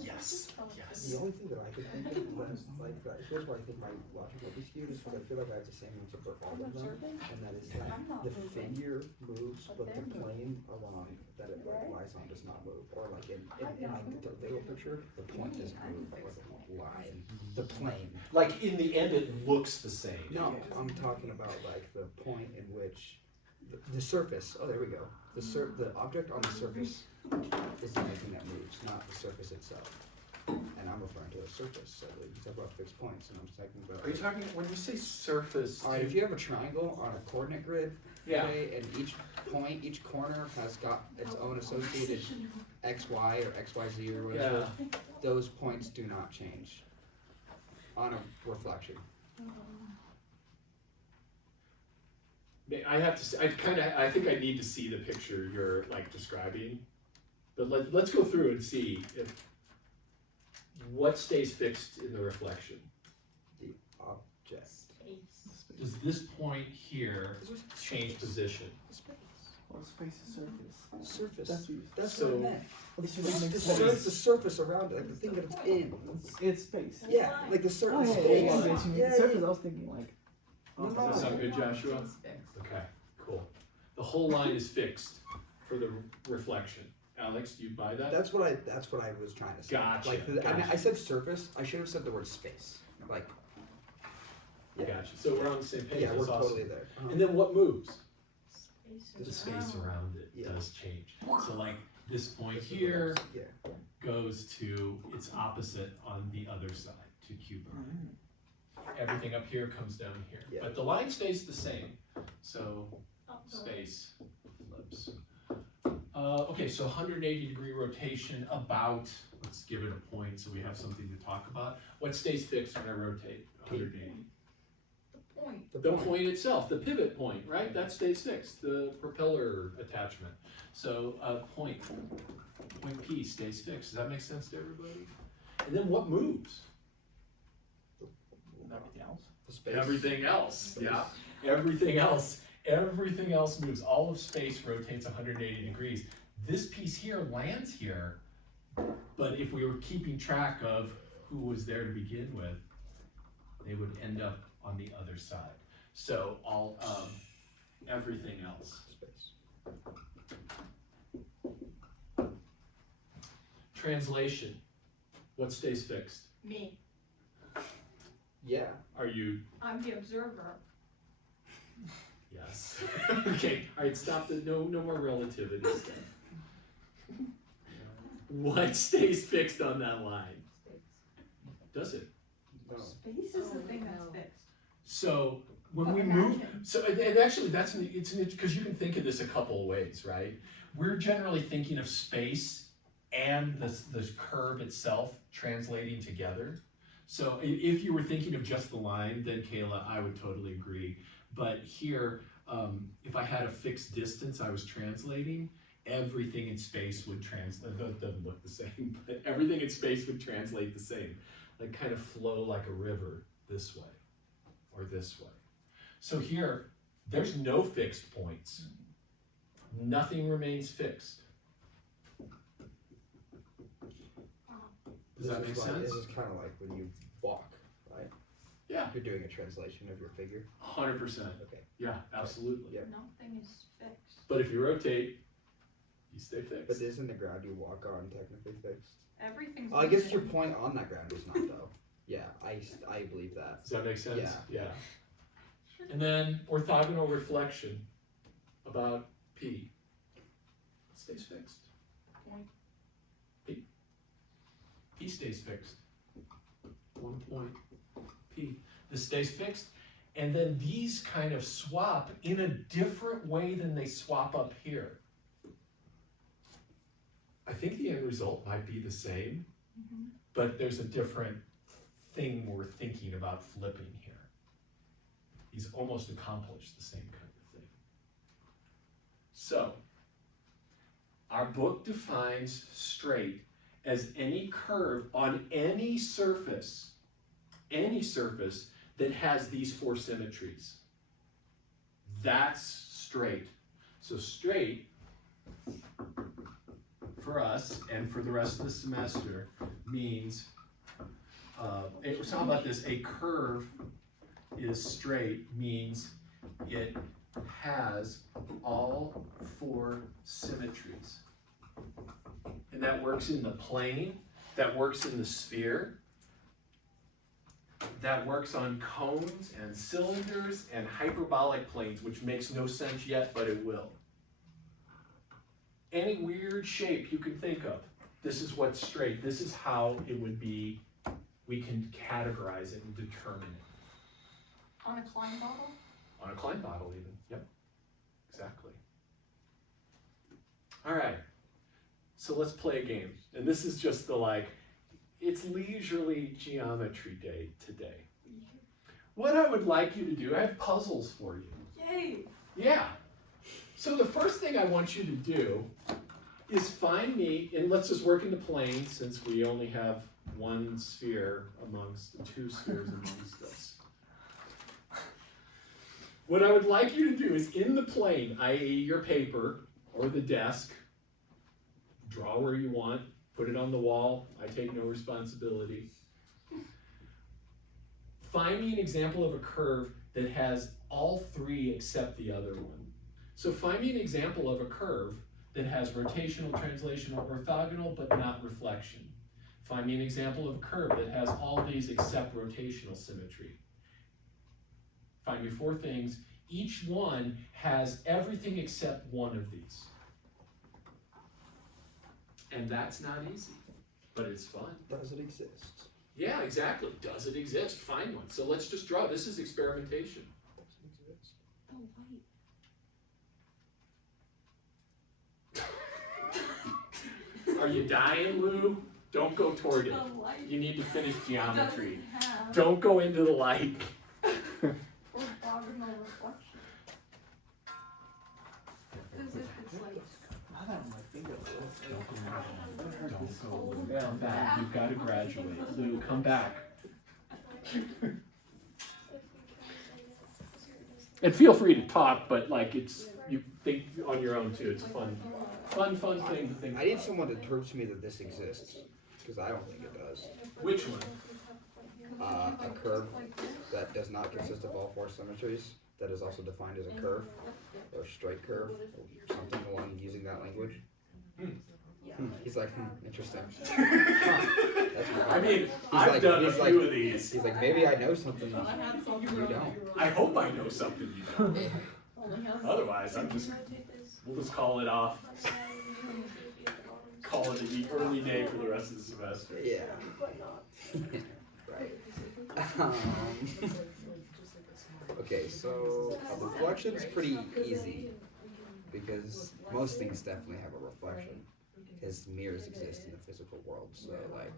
Yes, yes. The only thing that I could think of was like, here's where I think my logic will be skewed, is because I feel like I have the same answer for all of them, and that is that I'm not the moving. figure moves, But but the they're plane along that it like Right? lies on does not move, or like in like the literal picture, the point doesn't move, but like the line, the plane. Like in the end, it looks the same. No, I'm talking about like the point in which The surface, oh, there we go. The object on the surface is the only thing that moves, not the surface itself. And I'm referring to a surface, so you talk about fixed points, and I'm talking about. Are you talking, when you say surface? Alright, if you have a triangle on a coordinate grid, Yeah. okay, and each point, each corner has got its own associated XY or XYZ or whatever, Yeah. those points do not change on a reflection. I have to say, I think I need to see the picture you're like describing. But let's go through and see if, what stays fixed in the reflection. The object. Does this point here change position? Well, space is surface. Surface. That's what you. That's So- what I meant. Well, this The, makes the, sense. the surface around it, like the thing that it's in. It's space. Yeah, like the Oh, surface. yeah, space. yeah, yeah, yeah, Yeah, surface. yeah. I was thinking like. No, Does no. that sound good, Joshua? Okay, cool. The whole line is fixed for the reflection. Alex, do you buy that? That's what I was trying to say. Gotcha, Like I said surface. I should have said the word space. Like. Yeah. Gotcha. So we're on the same page. Yeah, That's we're awesome. totally there. And then what moves? The The space around it Yeah. does change. So like this point This is what here I was- Yeah. goes to its opposite on the other side, to cubic. Everything up here comes down here. Yeah. But the line stays the same. So space flips. Okay, so 180-degree rotation about, let's give it a point so we have something to talk about. What stays fixed when I rotate 180? The point itself, the pivot point, right? That stays fixed, the propeller attachment. So point P stays fixed. Does that make sense to everybody? And then what moves? Everything else. The space. Everything else, Space. yeah. Everything else moves. All of space rotates 180 degrees. This piece here lands here, but if we were keeping track of who was there to begin with, they would end up on the other side. So all everything else. Space. Translation. What stays fixed? Me, Yeah. Are you? I'm the observer. Yes. Okay. All right. Stop the no more relativity stuff. What stays fixed on that line? Does it? No. Space is the thing that's fixed. So when But we move, imagine. so and actually it's because you can think of this a couple of ways, right? We're generally thinking of space and the curve itself translating together. So if you were thinking of just the line, then Kayla, I would totally agree. But here, if I had a fixed distance I was translating, everything in space would translate. It doesn't look the same, but everything in space would translate the same, like kind of flow like a river this way or this way. So here, there's no fixed points. Nothing remains fixed. Does that make sense? This is kind of like when you walk, right? Yeah. You're doing a translation of your figure. 100%. Okay. Yeah, absolutely. Yeah. Nothing is fixed. But if you rotate, you stay fixed. But isn't the ground you walk on technically fixed? Everything's. I guess moving. your point on that ground is not though. Yeah, I believe that. Does that make sense? Yeah. And then orthogonal reflection about P. It stays fixed. Point. P. P stays fixed. 1 point P. This stays fixed. And then these kind of swap in a different way than they swap up here. I think the end result might be the same, but there's a different thing we're thinking about flipping here. He's almost accomplished the same kind of thing. So, our book defines straight as any curve on any surface that has these four symmetries. That's straight. So straight, for us and for the rest of the semester, means, how about this, a curve is straight means it has all four symmetries. And that works in the plane, that works in the sphere, that works on cones and cylinders and hyperbolic planes, which makes no sense yet, but it will. Any weird shape you can think of, this is what's straight. This is how it would be, we can categorize it and determine it. On a Klein bottle? On a Klein bottle even, yep, exactly. All right, so let's play a game. And this is just the like, it's leisurely geometry day today. What I would like you to do, I have puzzles for you. Yay! Yeah. So the first thing I want you to do is find me, and let's just work in the plane since we only have one sphere amongst the two spheres amongst us. What I would like you to do is in the plane, i.e. your paper or the desk, draw where you want, put it on the wall, I take no responsibility. Find me an example of a curve that has all three except the other one. So find me an example of a curve that has rotational, translational, orthogonal, but not reflection. Find me an example of a curve that has all these except rotational symmetry. Find me 4 things. Each one has everything except one of these. And that's not easy, but it's fun. Does it exist? Yeah, exactly. Does it exist? Find one. So let's just draw. This is experimentation. Does it exist? Oh, light. Are you dying, Lou? Don't go toward it. Oh, light. You need to finish geometry. Doesn't have Don't go into the light. orthogonal reflection. As if it's like. Now that I'm like thinking of it, Don't go. Come back. You've got to graduate. Lou, come back. And feel free to talk, but like it's, you think on your own too. It's a fun thing to think I need about. someone to prove to me that this exists, because I don't think it does. Which one? A curve that does not consist of all 4 symmetries, that is also defined as a curve, or a straight curve, or something along using that language. He's like, interesting. That's I mean, He's I've like- done a he's few like- of these. He's like, maybe I know something you don't. I hope I know something you don't. Otherwise, we'll just call it off. Call it the early day for the rest of the semester. Yeah. Right. Okay, so a reflection is pretty easy because most things definitely have a reflection because mirrors exist in the physical world. So like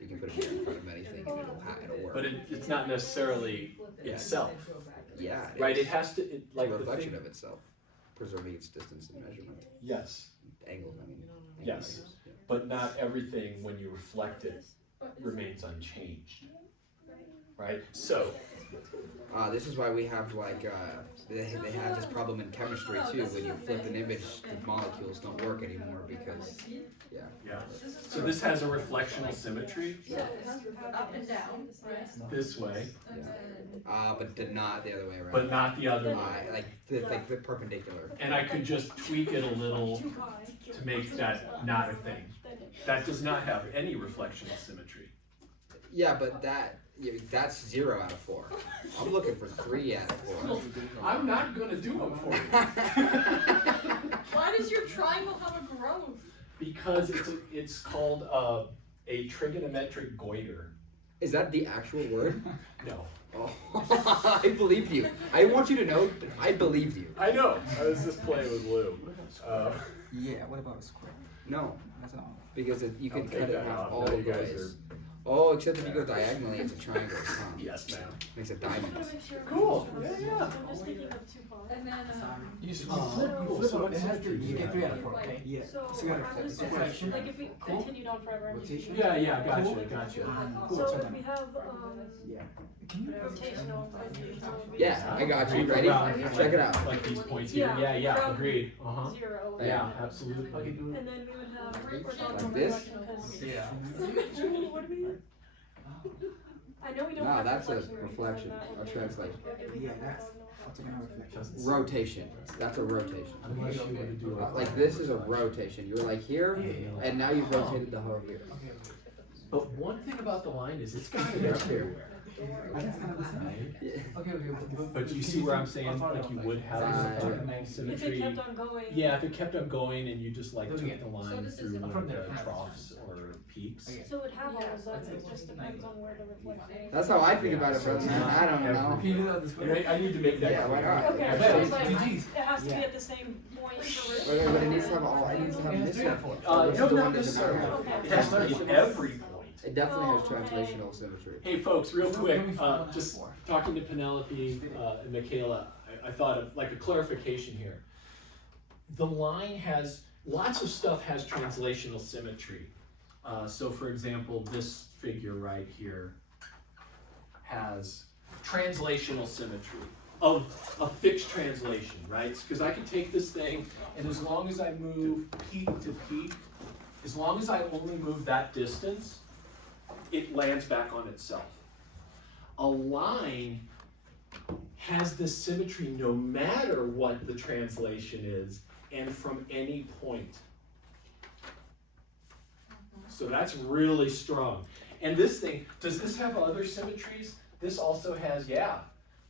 you can put a mirror in front of anything and it'll work. But it's not necessarily itself, Yeah, right? It it's has to, like a the reflection thing. of itself, preserving its distance and measurement. Yes, Angles, I mean. Yes. angles, yeah. but not everything when you reflect it remains unchanged, right? So, This is why we have like they have this problem in chemistry too. When you flip an image, the molecules don't work anymore because yeah. So this has a reflectional symmetry Up and down, right? this way, but not the other way around. but not the other way. like the perpendicular. And I could just tweak it a little to make that not a thing. That does not have any reflectional symmetry. Yeah, but that's 0 out of 4. I'm looking for 3 out of 4. I'm not gonna do them for you. Why does your triangle have a growth? Because it's called a trigonometric goiter. Is that the actual word? No. Oh, I believe you. I want you to know that I believed you. I know. I was just playing with Lou. yeah, what about a square? No, That's not. because you can I'll take cut it that in half off. all Now the you guys ways. Oh, except if you go diagonally, it's a triangle. Huh? Yes, ma'am. Makes a diamond. Cool. Yeah, yeah. I'm just thinking of 2 parts. And then, You just Cool. flip So it. It has to, you get 3 out of 4, okay? Yeah. So, So you gotta I'm just, reflection. like if we continued on forever, I'm just Rotation. thinking. Yeah, gotcha. So if we have, Yeah. Can you rotational, rotational. Yeah, I got you. Ready? Check it out. Like these points here. Yeah, From agreed. Uh-huh. 0. Yeah, absolutely. And then we would have orthogonal Like this? reflection, 'cause Yeah. what do we? I know we don't No, have that's a reflection or reflection, anything a like that. translation. Yeah, that's reflection. Rotation. That's a rotation. Unless you want to do it. Like this is a rotation. You were like here, and now you've rotated the whole here. Okay. But one thing about the line is it's got it everywhere. door. I think it's kind of the same. Okay, But you see where I'm saying, like you would have orthogonal If it symmetry? kept on going. Yeah, if it kept on going and you just like Those took again. the line this through is one from of the the front. troughs or peaks. Okay. So it would have all of them, That's it it. just depends on where the reflection is. That's how I think about it, So but it's I not don't know. every- Can you do that this way? I need to make that Yeah, why clear. not? Okay, I so bet it's like, GGs. it has to be Yeah. at the same point for But it needs to have all, it needs to have Yeah, this three out one. of four. No, This is the not one that does not necessarily. have. Okay. It has to be at every point. It definitely has Oh, okay. translational symmetry. Hey folks, real So quick, can we find one just for? talking to Penelope and Michaela, I thought of like a clarification here. The line has, lots of stuff has translational symmetry. So for example, this figure right here has translational symmetry of a fixed translation, right? Because I can take this thing and as long as I move peak to peak, as long as I only move that distance, it lands back on itself. A line has this symmetry no matter what the translation is and from any point. So that's really strong. And this thing, does this have other symmetries? This also has, yeah.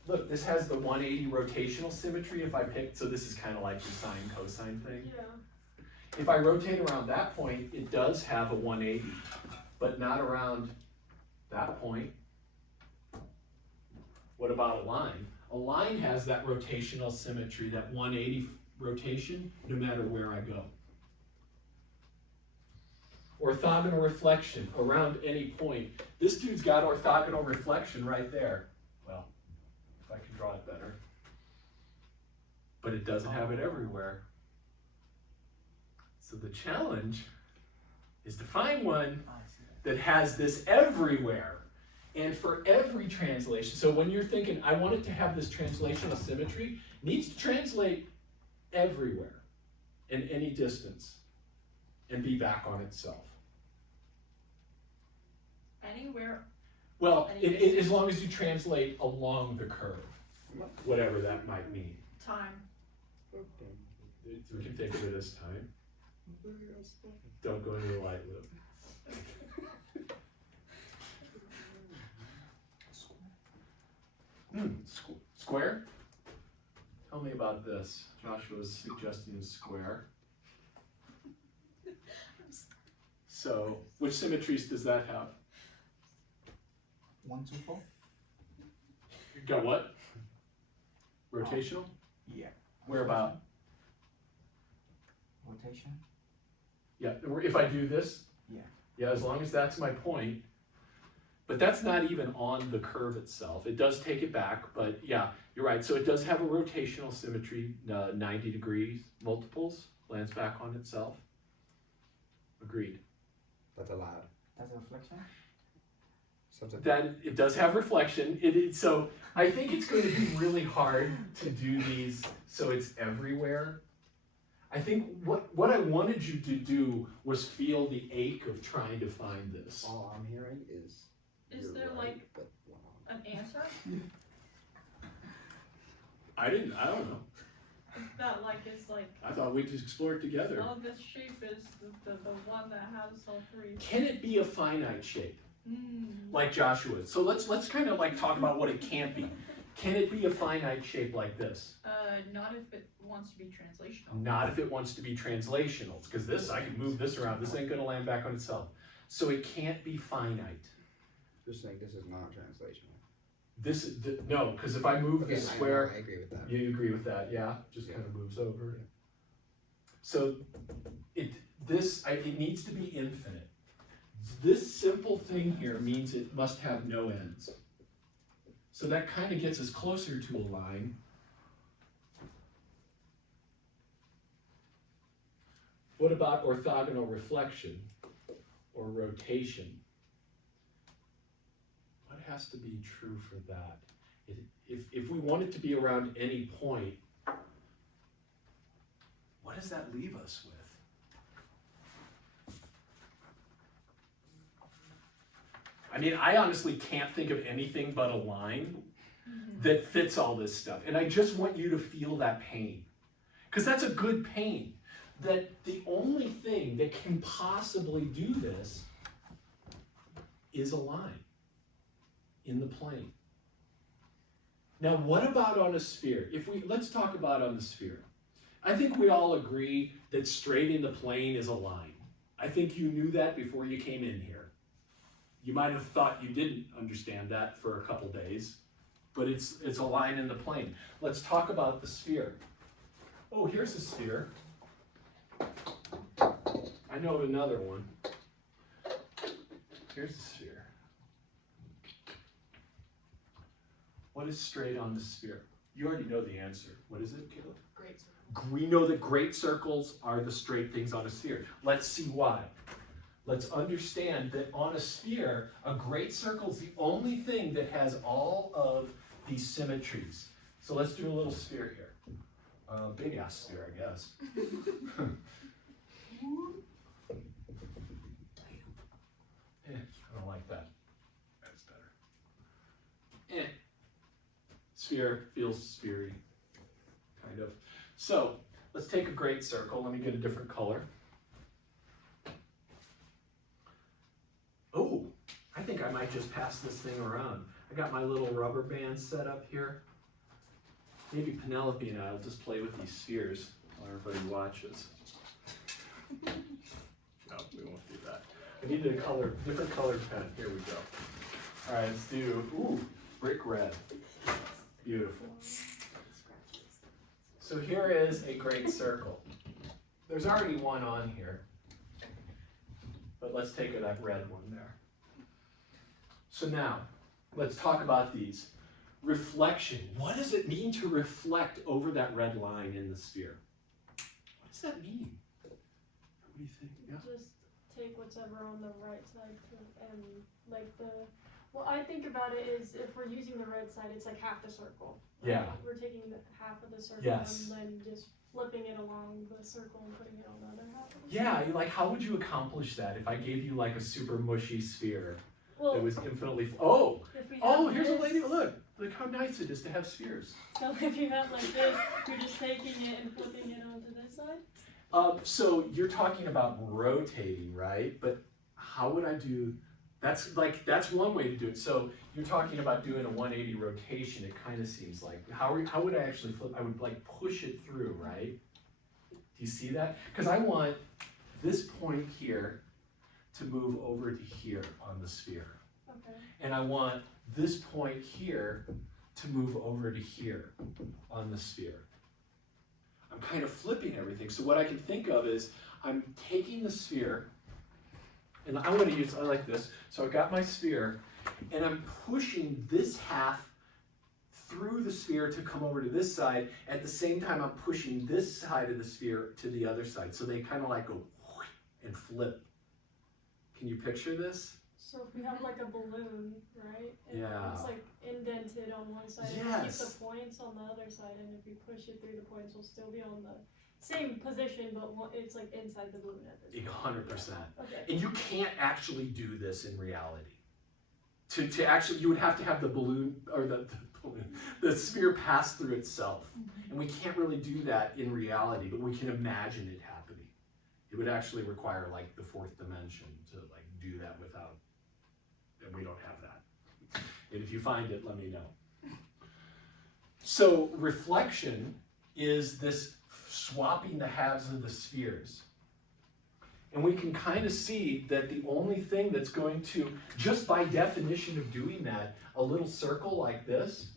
Look, this has the 180 rotational symmetry if I pick, so this is kind of like the sine cosine thing. Yeah. If I rotate around that point, it does have a 180, but not around that point. What about a line? A line has that rotational symmetry, that 180 rotation, no matter where I go. Orthogonal reflection around any point. This dude's got orthogonal reflection right there. Well, if I can draw it better. But it doesn't have it everywhere. So the challenge is to find one that has this everywhere and for every translation. So when you're thinking, I want it to have this translational symmetry, it needs to translate everywhere in any distance and be back on itself. Anywhere. Well, Any as long as you translate along the curve, whatever that might mean. Time. We can think of it as time. Don't go into the light loop. Square? Tell me about this. Joshua's suggesting a square. So, which symmetries does that have? 1, 2, 4. Got what? Rotational? Yeah. Where about? Rotation. Yeah, if I do this? Yeah. Yeah, as long as that's my point. But that's not even on the curve itself. It does take it back, but yeah, you're right. So it does have a rotational symmetry, 90 degrees multiples, lands back on itself. Agreed. That's allowed. That's a reflection. Something. That it does have reflection. So I think it's going to be really hard to do these so it's everywhere. I think what I wanted you to do was feel the ache of trying to find this. All I'm hearing is. Is you're there, right, like, but wrong. An answer? I don't know. That like is like, I thought we'd just explore it together. oh, this shape is the one that has all three. Can it be a finite shape? Mm. Like Joshua's. So let's kind of like talk about what it can't be. Can it be a finite shape like this? Not if it wants to be translational. Not if it wants to be translational, because this, I can move this around. This ain't gonna land back on itself. So it can't be finite. Just saying this is not translational. No, because if I move Okay, this I square, agree with that. you agree with that, yeah? Just kind of moves over. Yeah. So it needs to be infinite. This simple thing here means it must have no ends. So that kind of gets us closer to a line. What about orthogonal reflection or rotation? What has to be true for that? If we want it to be around any point, what does that leave us with? I mean, I honestly can't think of anything but a line that fits all this stuff. And I just want you to feel that pain. Because that's a good pain. That the only thing that can possibly do this is a line. in the plane. Now, what about on a sphere? Let's talk about on the sphere. I think we all agree that straight in the plane is a line. I think you knew that before you came in here. You might have thought you didn't understand that for a couple days, but it's a line in the plane. Let's talk about the sphere. Oh, here's a sphere. I know of another one. Here's the sphere. What is straight on the sphere? You already know the answer. What is it, Caleb? Great circle. We know that great circles are the straight things on a sphere. Let's see why. Let's understand that on a sphere, a great circle is the only thing that has all of these symmetries. So let's do a little sphere here. Big ass sphere, I guess. I don't like that. That's better. Sphere feels sphery, kind of. So let's take a great circle. Let me get a different color. Oh, I think I might just pass this thing around. I got my little rubber band set up here. Maybe Penelope and I will just play with these spheres while everybody watches. No, we won't do that. I need a different colored pen. Here we go. All right, let's do, brick red. Beautiful. So here is a great circle. There's already one on here, but let's take that red one there. So now, let's talk about these. Reflection. What does it mean to reflect over that red line in the sphere? What does that mean? What do you think? Yeah. Just take whatever on the right side and like well, I think about it is if we're using the red side, it's like half the circle. Right? Yeah. We're taking half of the circle Yes. and then just flipping it along the circle and putting it on the other half of the Yeah, like how would you accomplish that if I gave you like a super mushy sphere Well, that was infinitely, if we have here's a this, lady, look how nice it is to have spheres. So if you have like this, you're just taking it and flipping it onto this side? So you're talking about rotating, right? But how would I do, that's one way to do it. So you're talking about doing a 180 rotation, it kind of seems like. How would I actually flip? I would like push it through, right? Do you see that? Because I want this point here to move over to here on the sphere. Okay. And I want this point here to move over to here on the sphere. I'm kind of flipping everything. So what I can think of is I'm taking the sphere, and I like this. So I got my sphere, and I'm pushing this half through the sphere to come over to this side. At the same time, I'm pushing this side of the sphere to the other side. So they kind of like go and flip. Can you picture this? So if we have like a balloon, right? And Yeah. it's like indented on one side and we Yes. keep the points on the other side, and if we push it through, the points will still be on the same position, but it's like inside the balloon at this point. 100%. Okay. And you can't actually do this in reality. To actually, you would have to have the balloon, or the sphere pass through itself. Mm-hmm. And we can't really do that in reality, but we can imagine it happening. It would actually require like the fourth dimension to like do that without, and we don't have that. And if you find it, let me know. So reflection is this swapping the halves of the spheres. And we can kind of see that the only thing that's going to, just by definition of doing that, a little circle like this,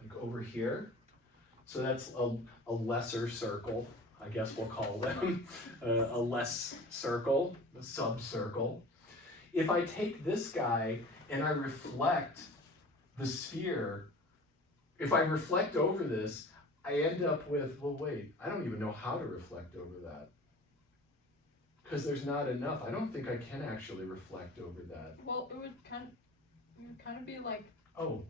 like over here, so that's a lesser circle, I guess we'll call them, a less circle, a subcircle. If I take this guy and I reflect the sphere, if I reflect over this, I end up with, well, wait, I don't even know how to reflect over that. Because there's not enough. I don't think I can actually reflect over that. Well, it would kind of be like. Oh,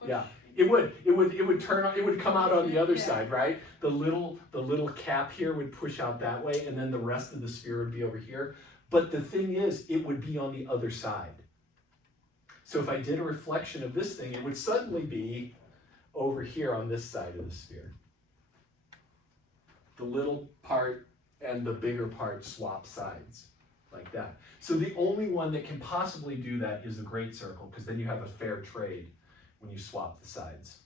Push. yeah. It would turn on, it would come out on the other Yeah. side, right? The little cap here would push out that way, and then the rest of the sphere would be over here. But the thing is, it would be on the other side. So if I did a reflection of this thing, it would suddenly be over here on this side of the sphere. The little part and the bigger part swap sides like that. So the only one that can possibly do that is the great circle, because then you have a fair trade when you swap the sides.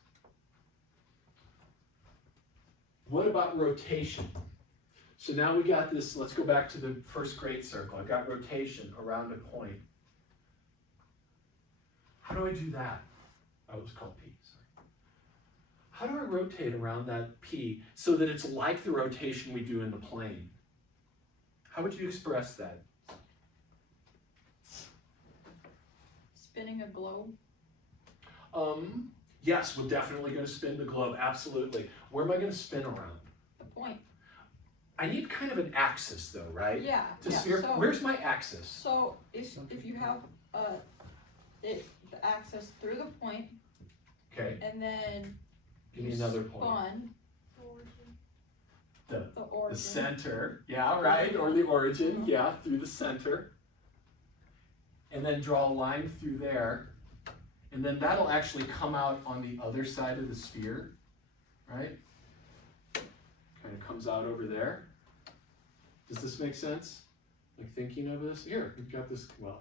What about rotation? So now we got this, let's go back to the first great circle. I've got rotation around a point. How do I do that? Oh, it was called P, sorry. How do I rotate around that P so that it's like the rotation we do in the plane? How would you express that? Spinning a globe. Yes, we're definitely going to spin the globe, absolutely. Where am I going to spin around? The point. I need kind of an axis though, right? Yeah. To yeah. sphere, So, where's my axis? so if you have the axis through the point, Okay, and then give me you another point. spun The the origin. The center, yeah, right, or the origin, yeah, through the center. And then draw a line through there. And then that'll actually come out on the other side of the sphere, right? Kind of comes out over there. Does this make sense? Like thinking of this? Here, we've got this, well,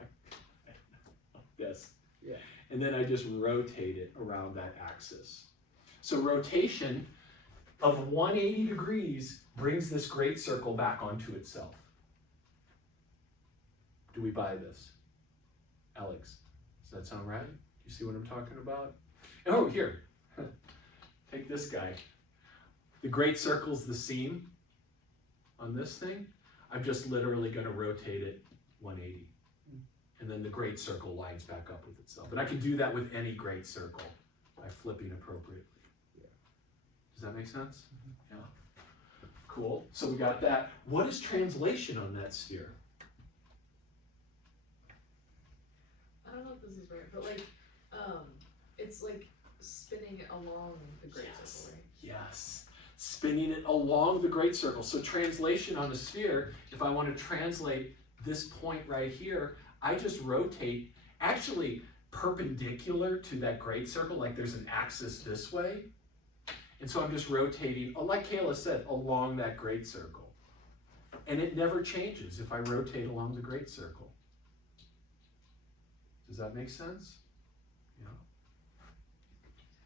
I don't know, this. Yeah. And then I just rotate it around that axis. So rotation of 180 degrees brings this great circle back onto itself. Do we buy this? Alex, does that sound right? You see what I'm talking about? Oh, here, take this guy. The great circle's the seam on this thing. I'm just literally going to rotate it 180. And then the great circle lines back up with itself. And I can do that with any great circle by flipping appropriately. Yeah. Does that make sense? Yeah. Cool. So we got that. What is translation on that sphere? I don't know if this is right, but like, it's like spinning it along the great circle, right? Yes. Spinning it along the great circle. So translation on a sphere, if I want to translate this point right here, I just rotate, actually perpendicular to that great circle, like there's an axis this way. And so I'm just rotating, like Kayla said, along that great circle. And it never changes if I rotate along the great circle. Does that make sense? Yeah.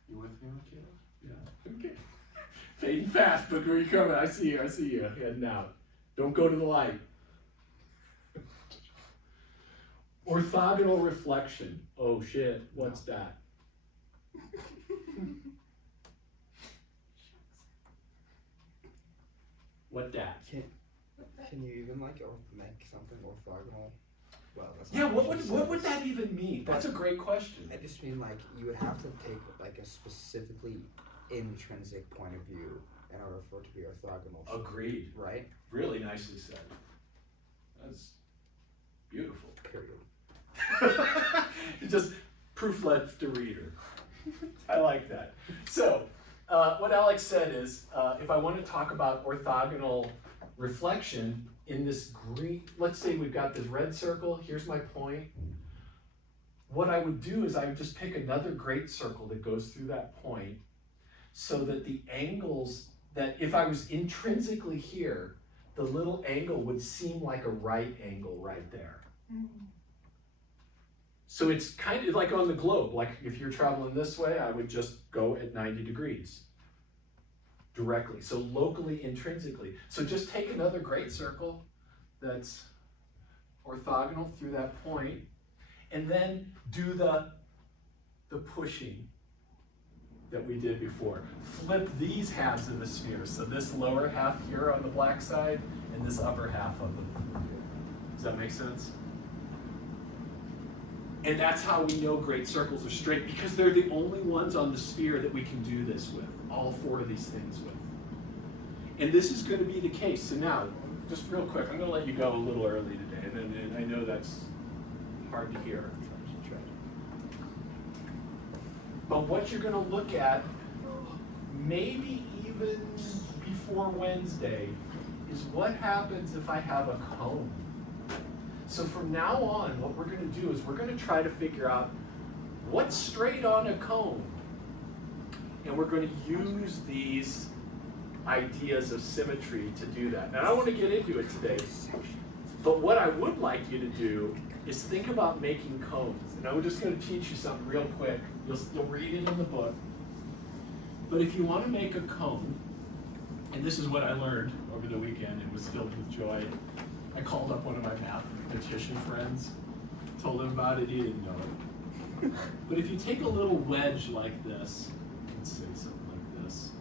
You with me, Kayla? Yeah. Okay. Fading fast, but where you coming? I see you. Heading out. Don't go to the light. Orthogonal reflection. Oh shit, what's that? What that? Can you even like make something orthogonal? Well, that's Yeah, not what would that even mean? That's a great question. I just mean like you would have to take like a specifically intrinsic point of view in order for it to be orthogonal. Agreed. Right? Really nicely said. That's beautiful. Period. Just proof left to reader. I like that. So, what Alex said is, if I want to talk about orthogonal reflection in this green, let's say we've got this red circle, here's my point. What I would do is I would just pick another great circle that goes through that point so that the angles, that if I was intrinsically here, the little angle would seem like a right angle right there. So it's kind of like on the globe, like if you're traveling this way, I would just go at 90 degrees directly. So locally, intrinsically. So just take another great circle that's orthogonal through that point, and then do the pushing that we did before. Flip these halves of the sphere. So this lower half here on the black side, and this upper half of them. Does that make sense? And that's how we know great circles are straight, because they're the only ones on the sphere that we can do this with, all four of these things with. And this is going to be the case. So now, just real quick, I'm going to let you go a little early today, and I know that's hard to hear. But what you're going to look at, maybe even before Wednesday, is what happens if I have a cone. So from now on, what we're going to do is we're going to try to figure out what's straight on a cone. And we're going to use these ideas of symmetry to do that. Now, I don't want to get into it today. But what I would like you to do is think about making cones. And I'm just going to teach you something real quick. You'll read it in the book. But if you want to make a cone, and this is what I learned over the weekend, it was filled with joy. I called up one of my mathematician friends, told him about it, he didn't know it. But if you take a little wedge like this, let's say something like this,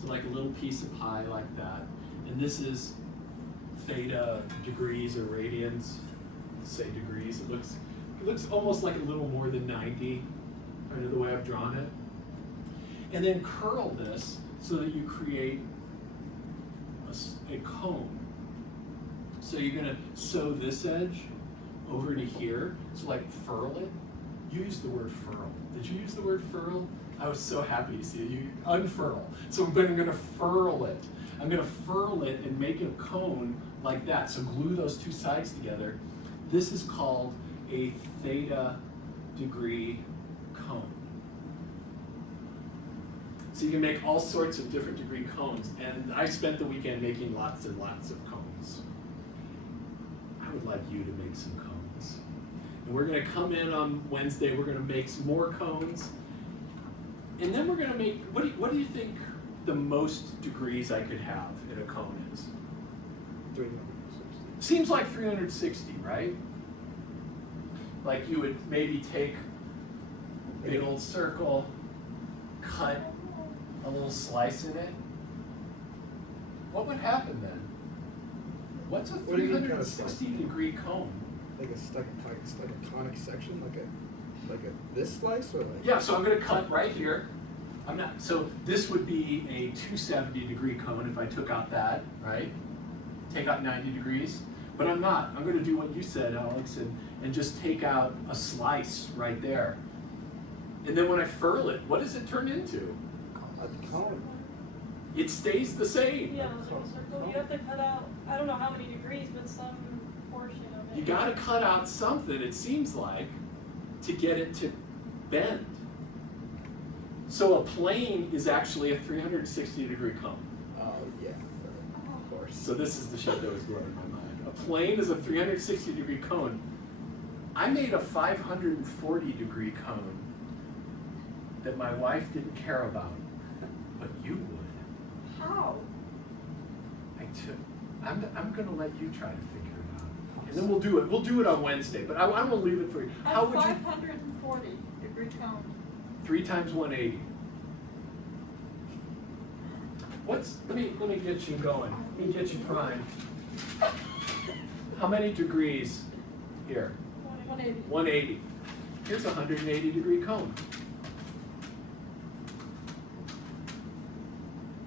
so like a little piece of pie like that, and this is theta degrees or radians, let's say degrees, it looks almost like a little more than 90, kind of the way I've drawn it. And then curl this so that you create a cone. So you're gonna sew this edge over to here, so like furl it. You used the word furl. Did you use the word furl? I was so happy to see it. You unfurl. So I'm gonna furl it. I'm gonna furl it and make it a cone like that. So glue those two sides together. This is called a theta degree cone. So you can make all sorts of different degree cones, and I spent the weekend making lots and lots of cones. I would like you to make some cones. And we're gonna come in on Wednesday, we're gonna make some more cones, and then we're gonna make, what do you think the most degrees I could have in a cone is? 360. Seems like 360, right? Like you would maybe take a big old circle, cut a little slice in it. What would happen then? What's a What do you mean cut a 360 degree cone? Like a conic section, like a this slice or like? Yeah, so I'm gonna cut right here. So this would be a 270 degree cone if I took out that, right? Take out 90 degrees. But I'm not. I'm gonna do what you said, Alex, and just take out a slice right there. And then when I furl it, what does it turn into? A cone. It stays the same. Yeah, it's like a circle. You have to cut out, I don't know how many degrees, but some portion of it. You gotta cut out something, it seems like, to get it to bend. So a plane is actually a 360 degree cone. Oh yeah, of course. So this is the shit that was going in my mind. A plane is a 360 degree cone. I made a 540 degree cone that my wife didn't care about, but you would. How? I'm gonna let you try to figure it out. And then we'll do it. We'll do it on Wednesday, but I will leave it for you. How would you? 540 degree cone. 3 times 180. Let me get you going. Let me get you primed. How many degrees here? 180. 180. Here's a 180 degree cone.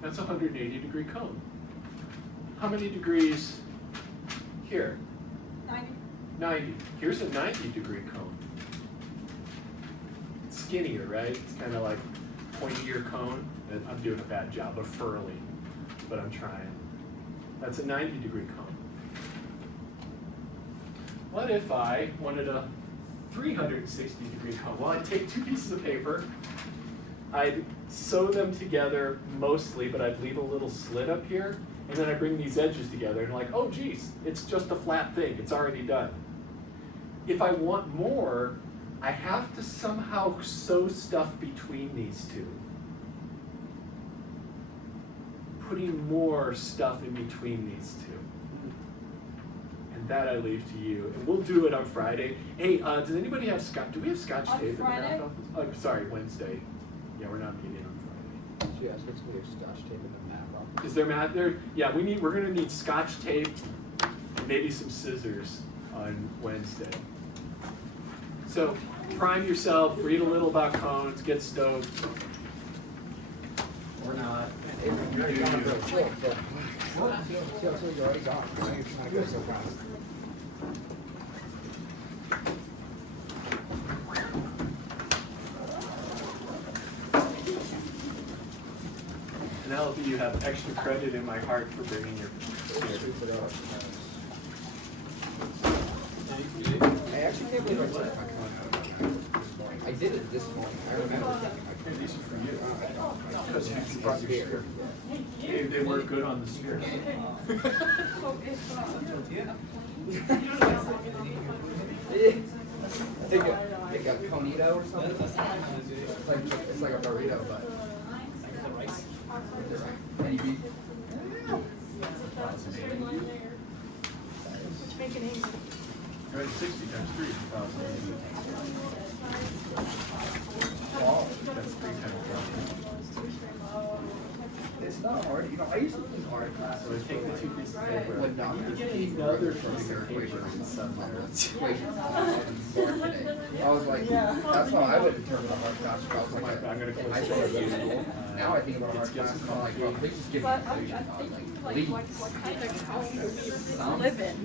That's a 180 degree cone. How many degrees here? 90. 90. Here's a 90 degree cone. It's skinnier, right? It's kind of like pointier cone. And I'm doing a bad job of furling, but I'm trying. That's a 90 degree cone. What if I wanted a 360 degree cone? Well, I'd take 2 pieces of paper, I'd sew them together mostly, but I'd leave a little slit up here, and then I bring these edges together and like, oh geez, it's just a flat thing, it's already done. If I want more, I have to somehow sew stuff between these two. Putting more stuff in between these two. And that I leave to you. And we'll do it on Friday. Hey, does anybody have scotch? Do we have scotch On tape in the Friday? math office? Oh, sorry, Wednesday. Yeah, we're not meeting on Friday. So yeah, so it's gonna be scotch tape in the math office. Is there math there? Yeah, we're gonna need scotch tape and maybe some scissors on Wednesday. So prime yourself, read a little about cones, get stoked. Or not. You're already gone, bro. Chill, bro. Chill, you're already gone. Why are you trying to go so fast? Penelope, you have extra credit in my heart for bringing your Sweep it up. Thank you. I actually can't believe I took my cone out of my bag this morning. I did it this morning. I remember thinking like, Hey, these are for you. Because you brought your sphere. They work good on the sphere. they got conito or something. It's like a burrito, but just any beef. Which make it easy. Right, 60 times 3 is 1,080. Wow. That's 3 times 1,000. It's not hard, you know, I used to do hard classes. So take the 2 pieces of paper. Would not You get be another from piece their of paper equation. and some there. Equation. I was like, that's how I would determine a hard class. I was like, I'm gonna in close high it. school or middle school. Now I think about a hard class and I'm like, well, please just give me But an I'm equation. thinking Like, like what kind of house we live in.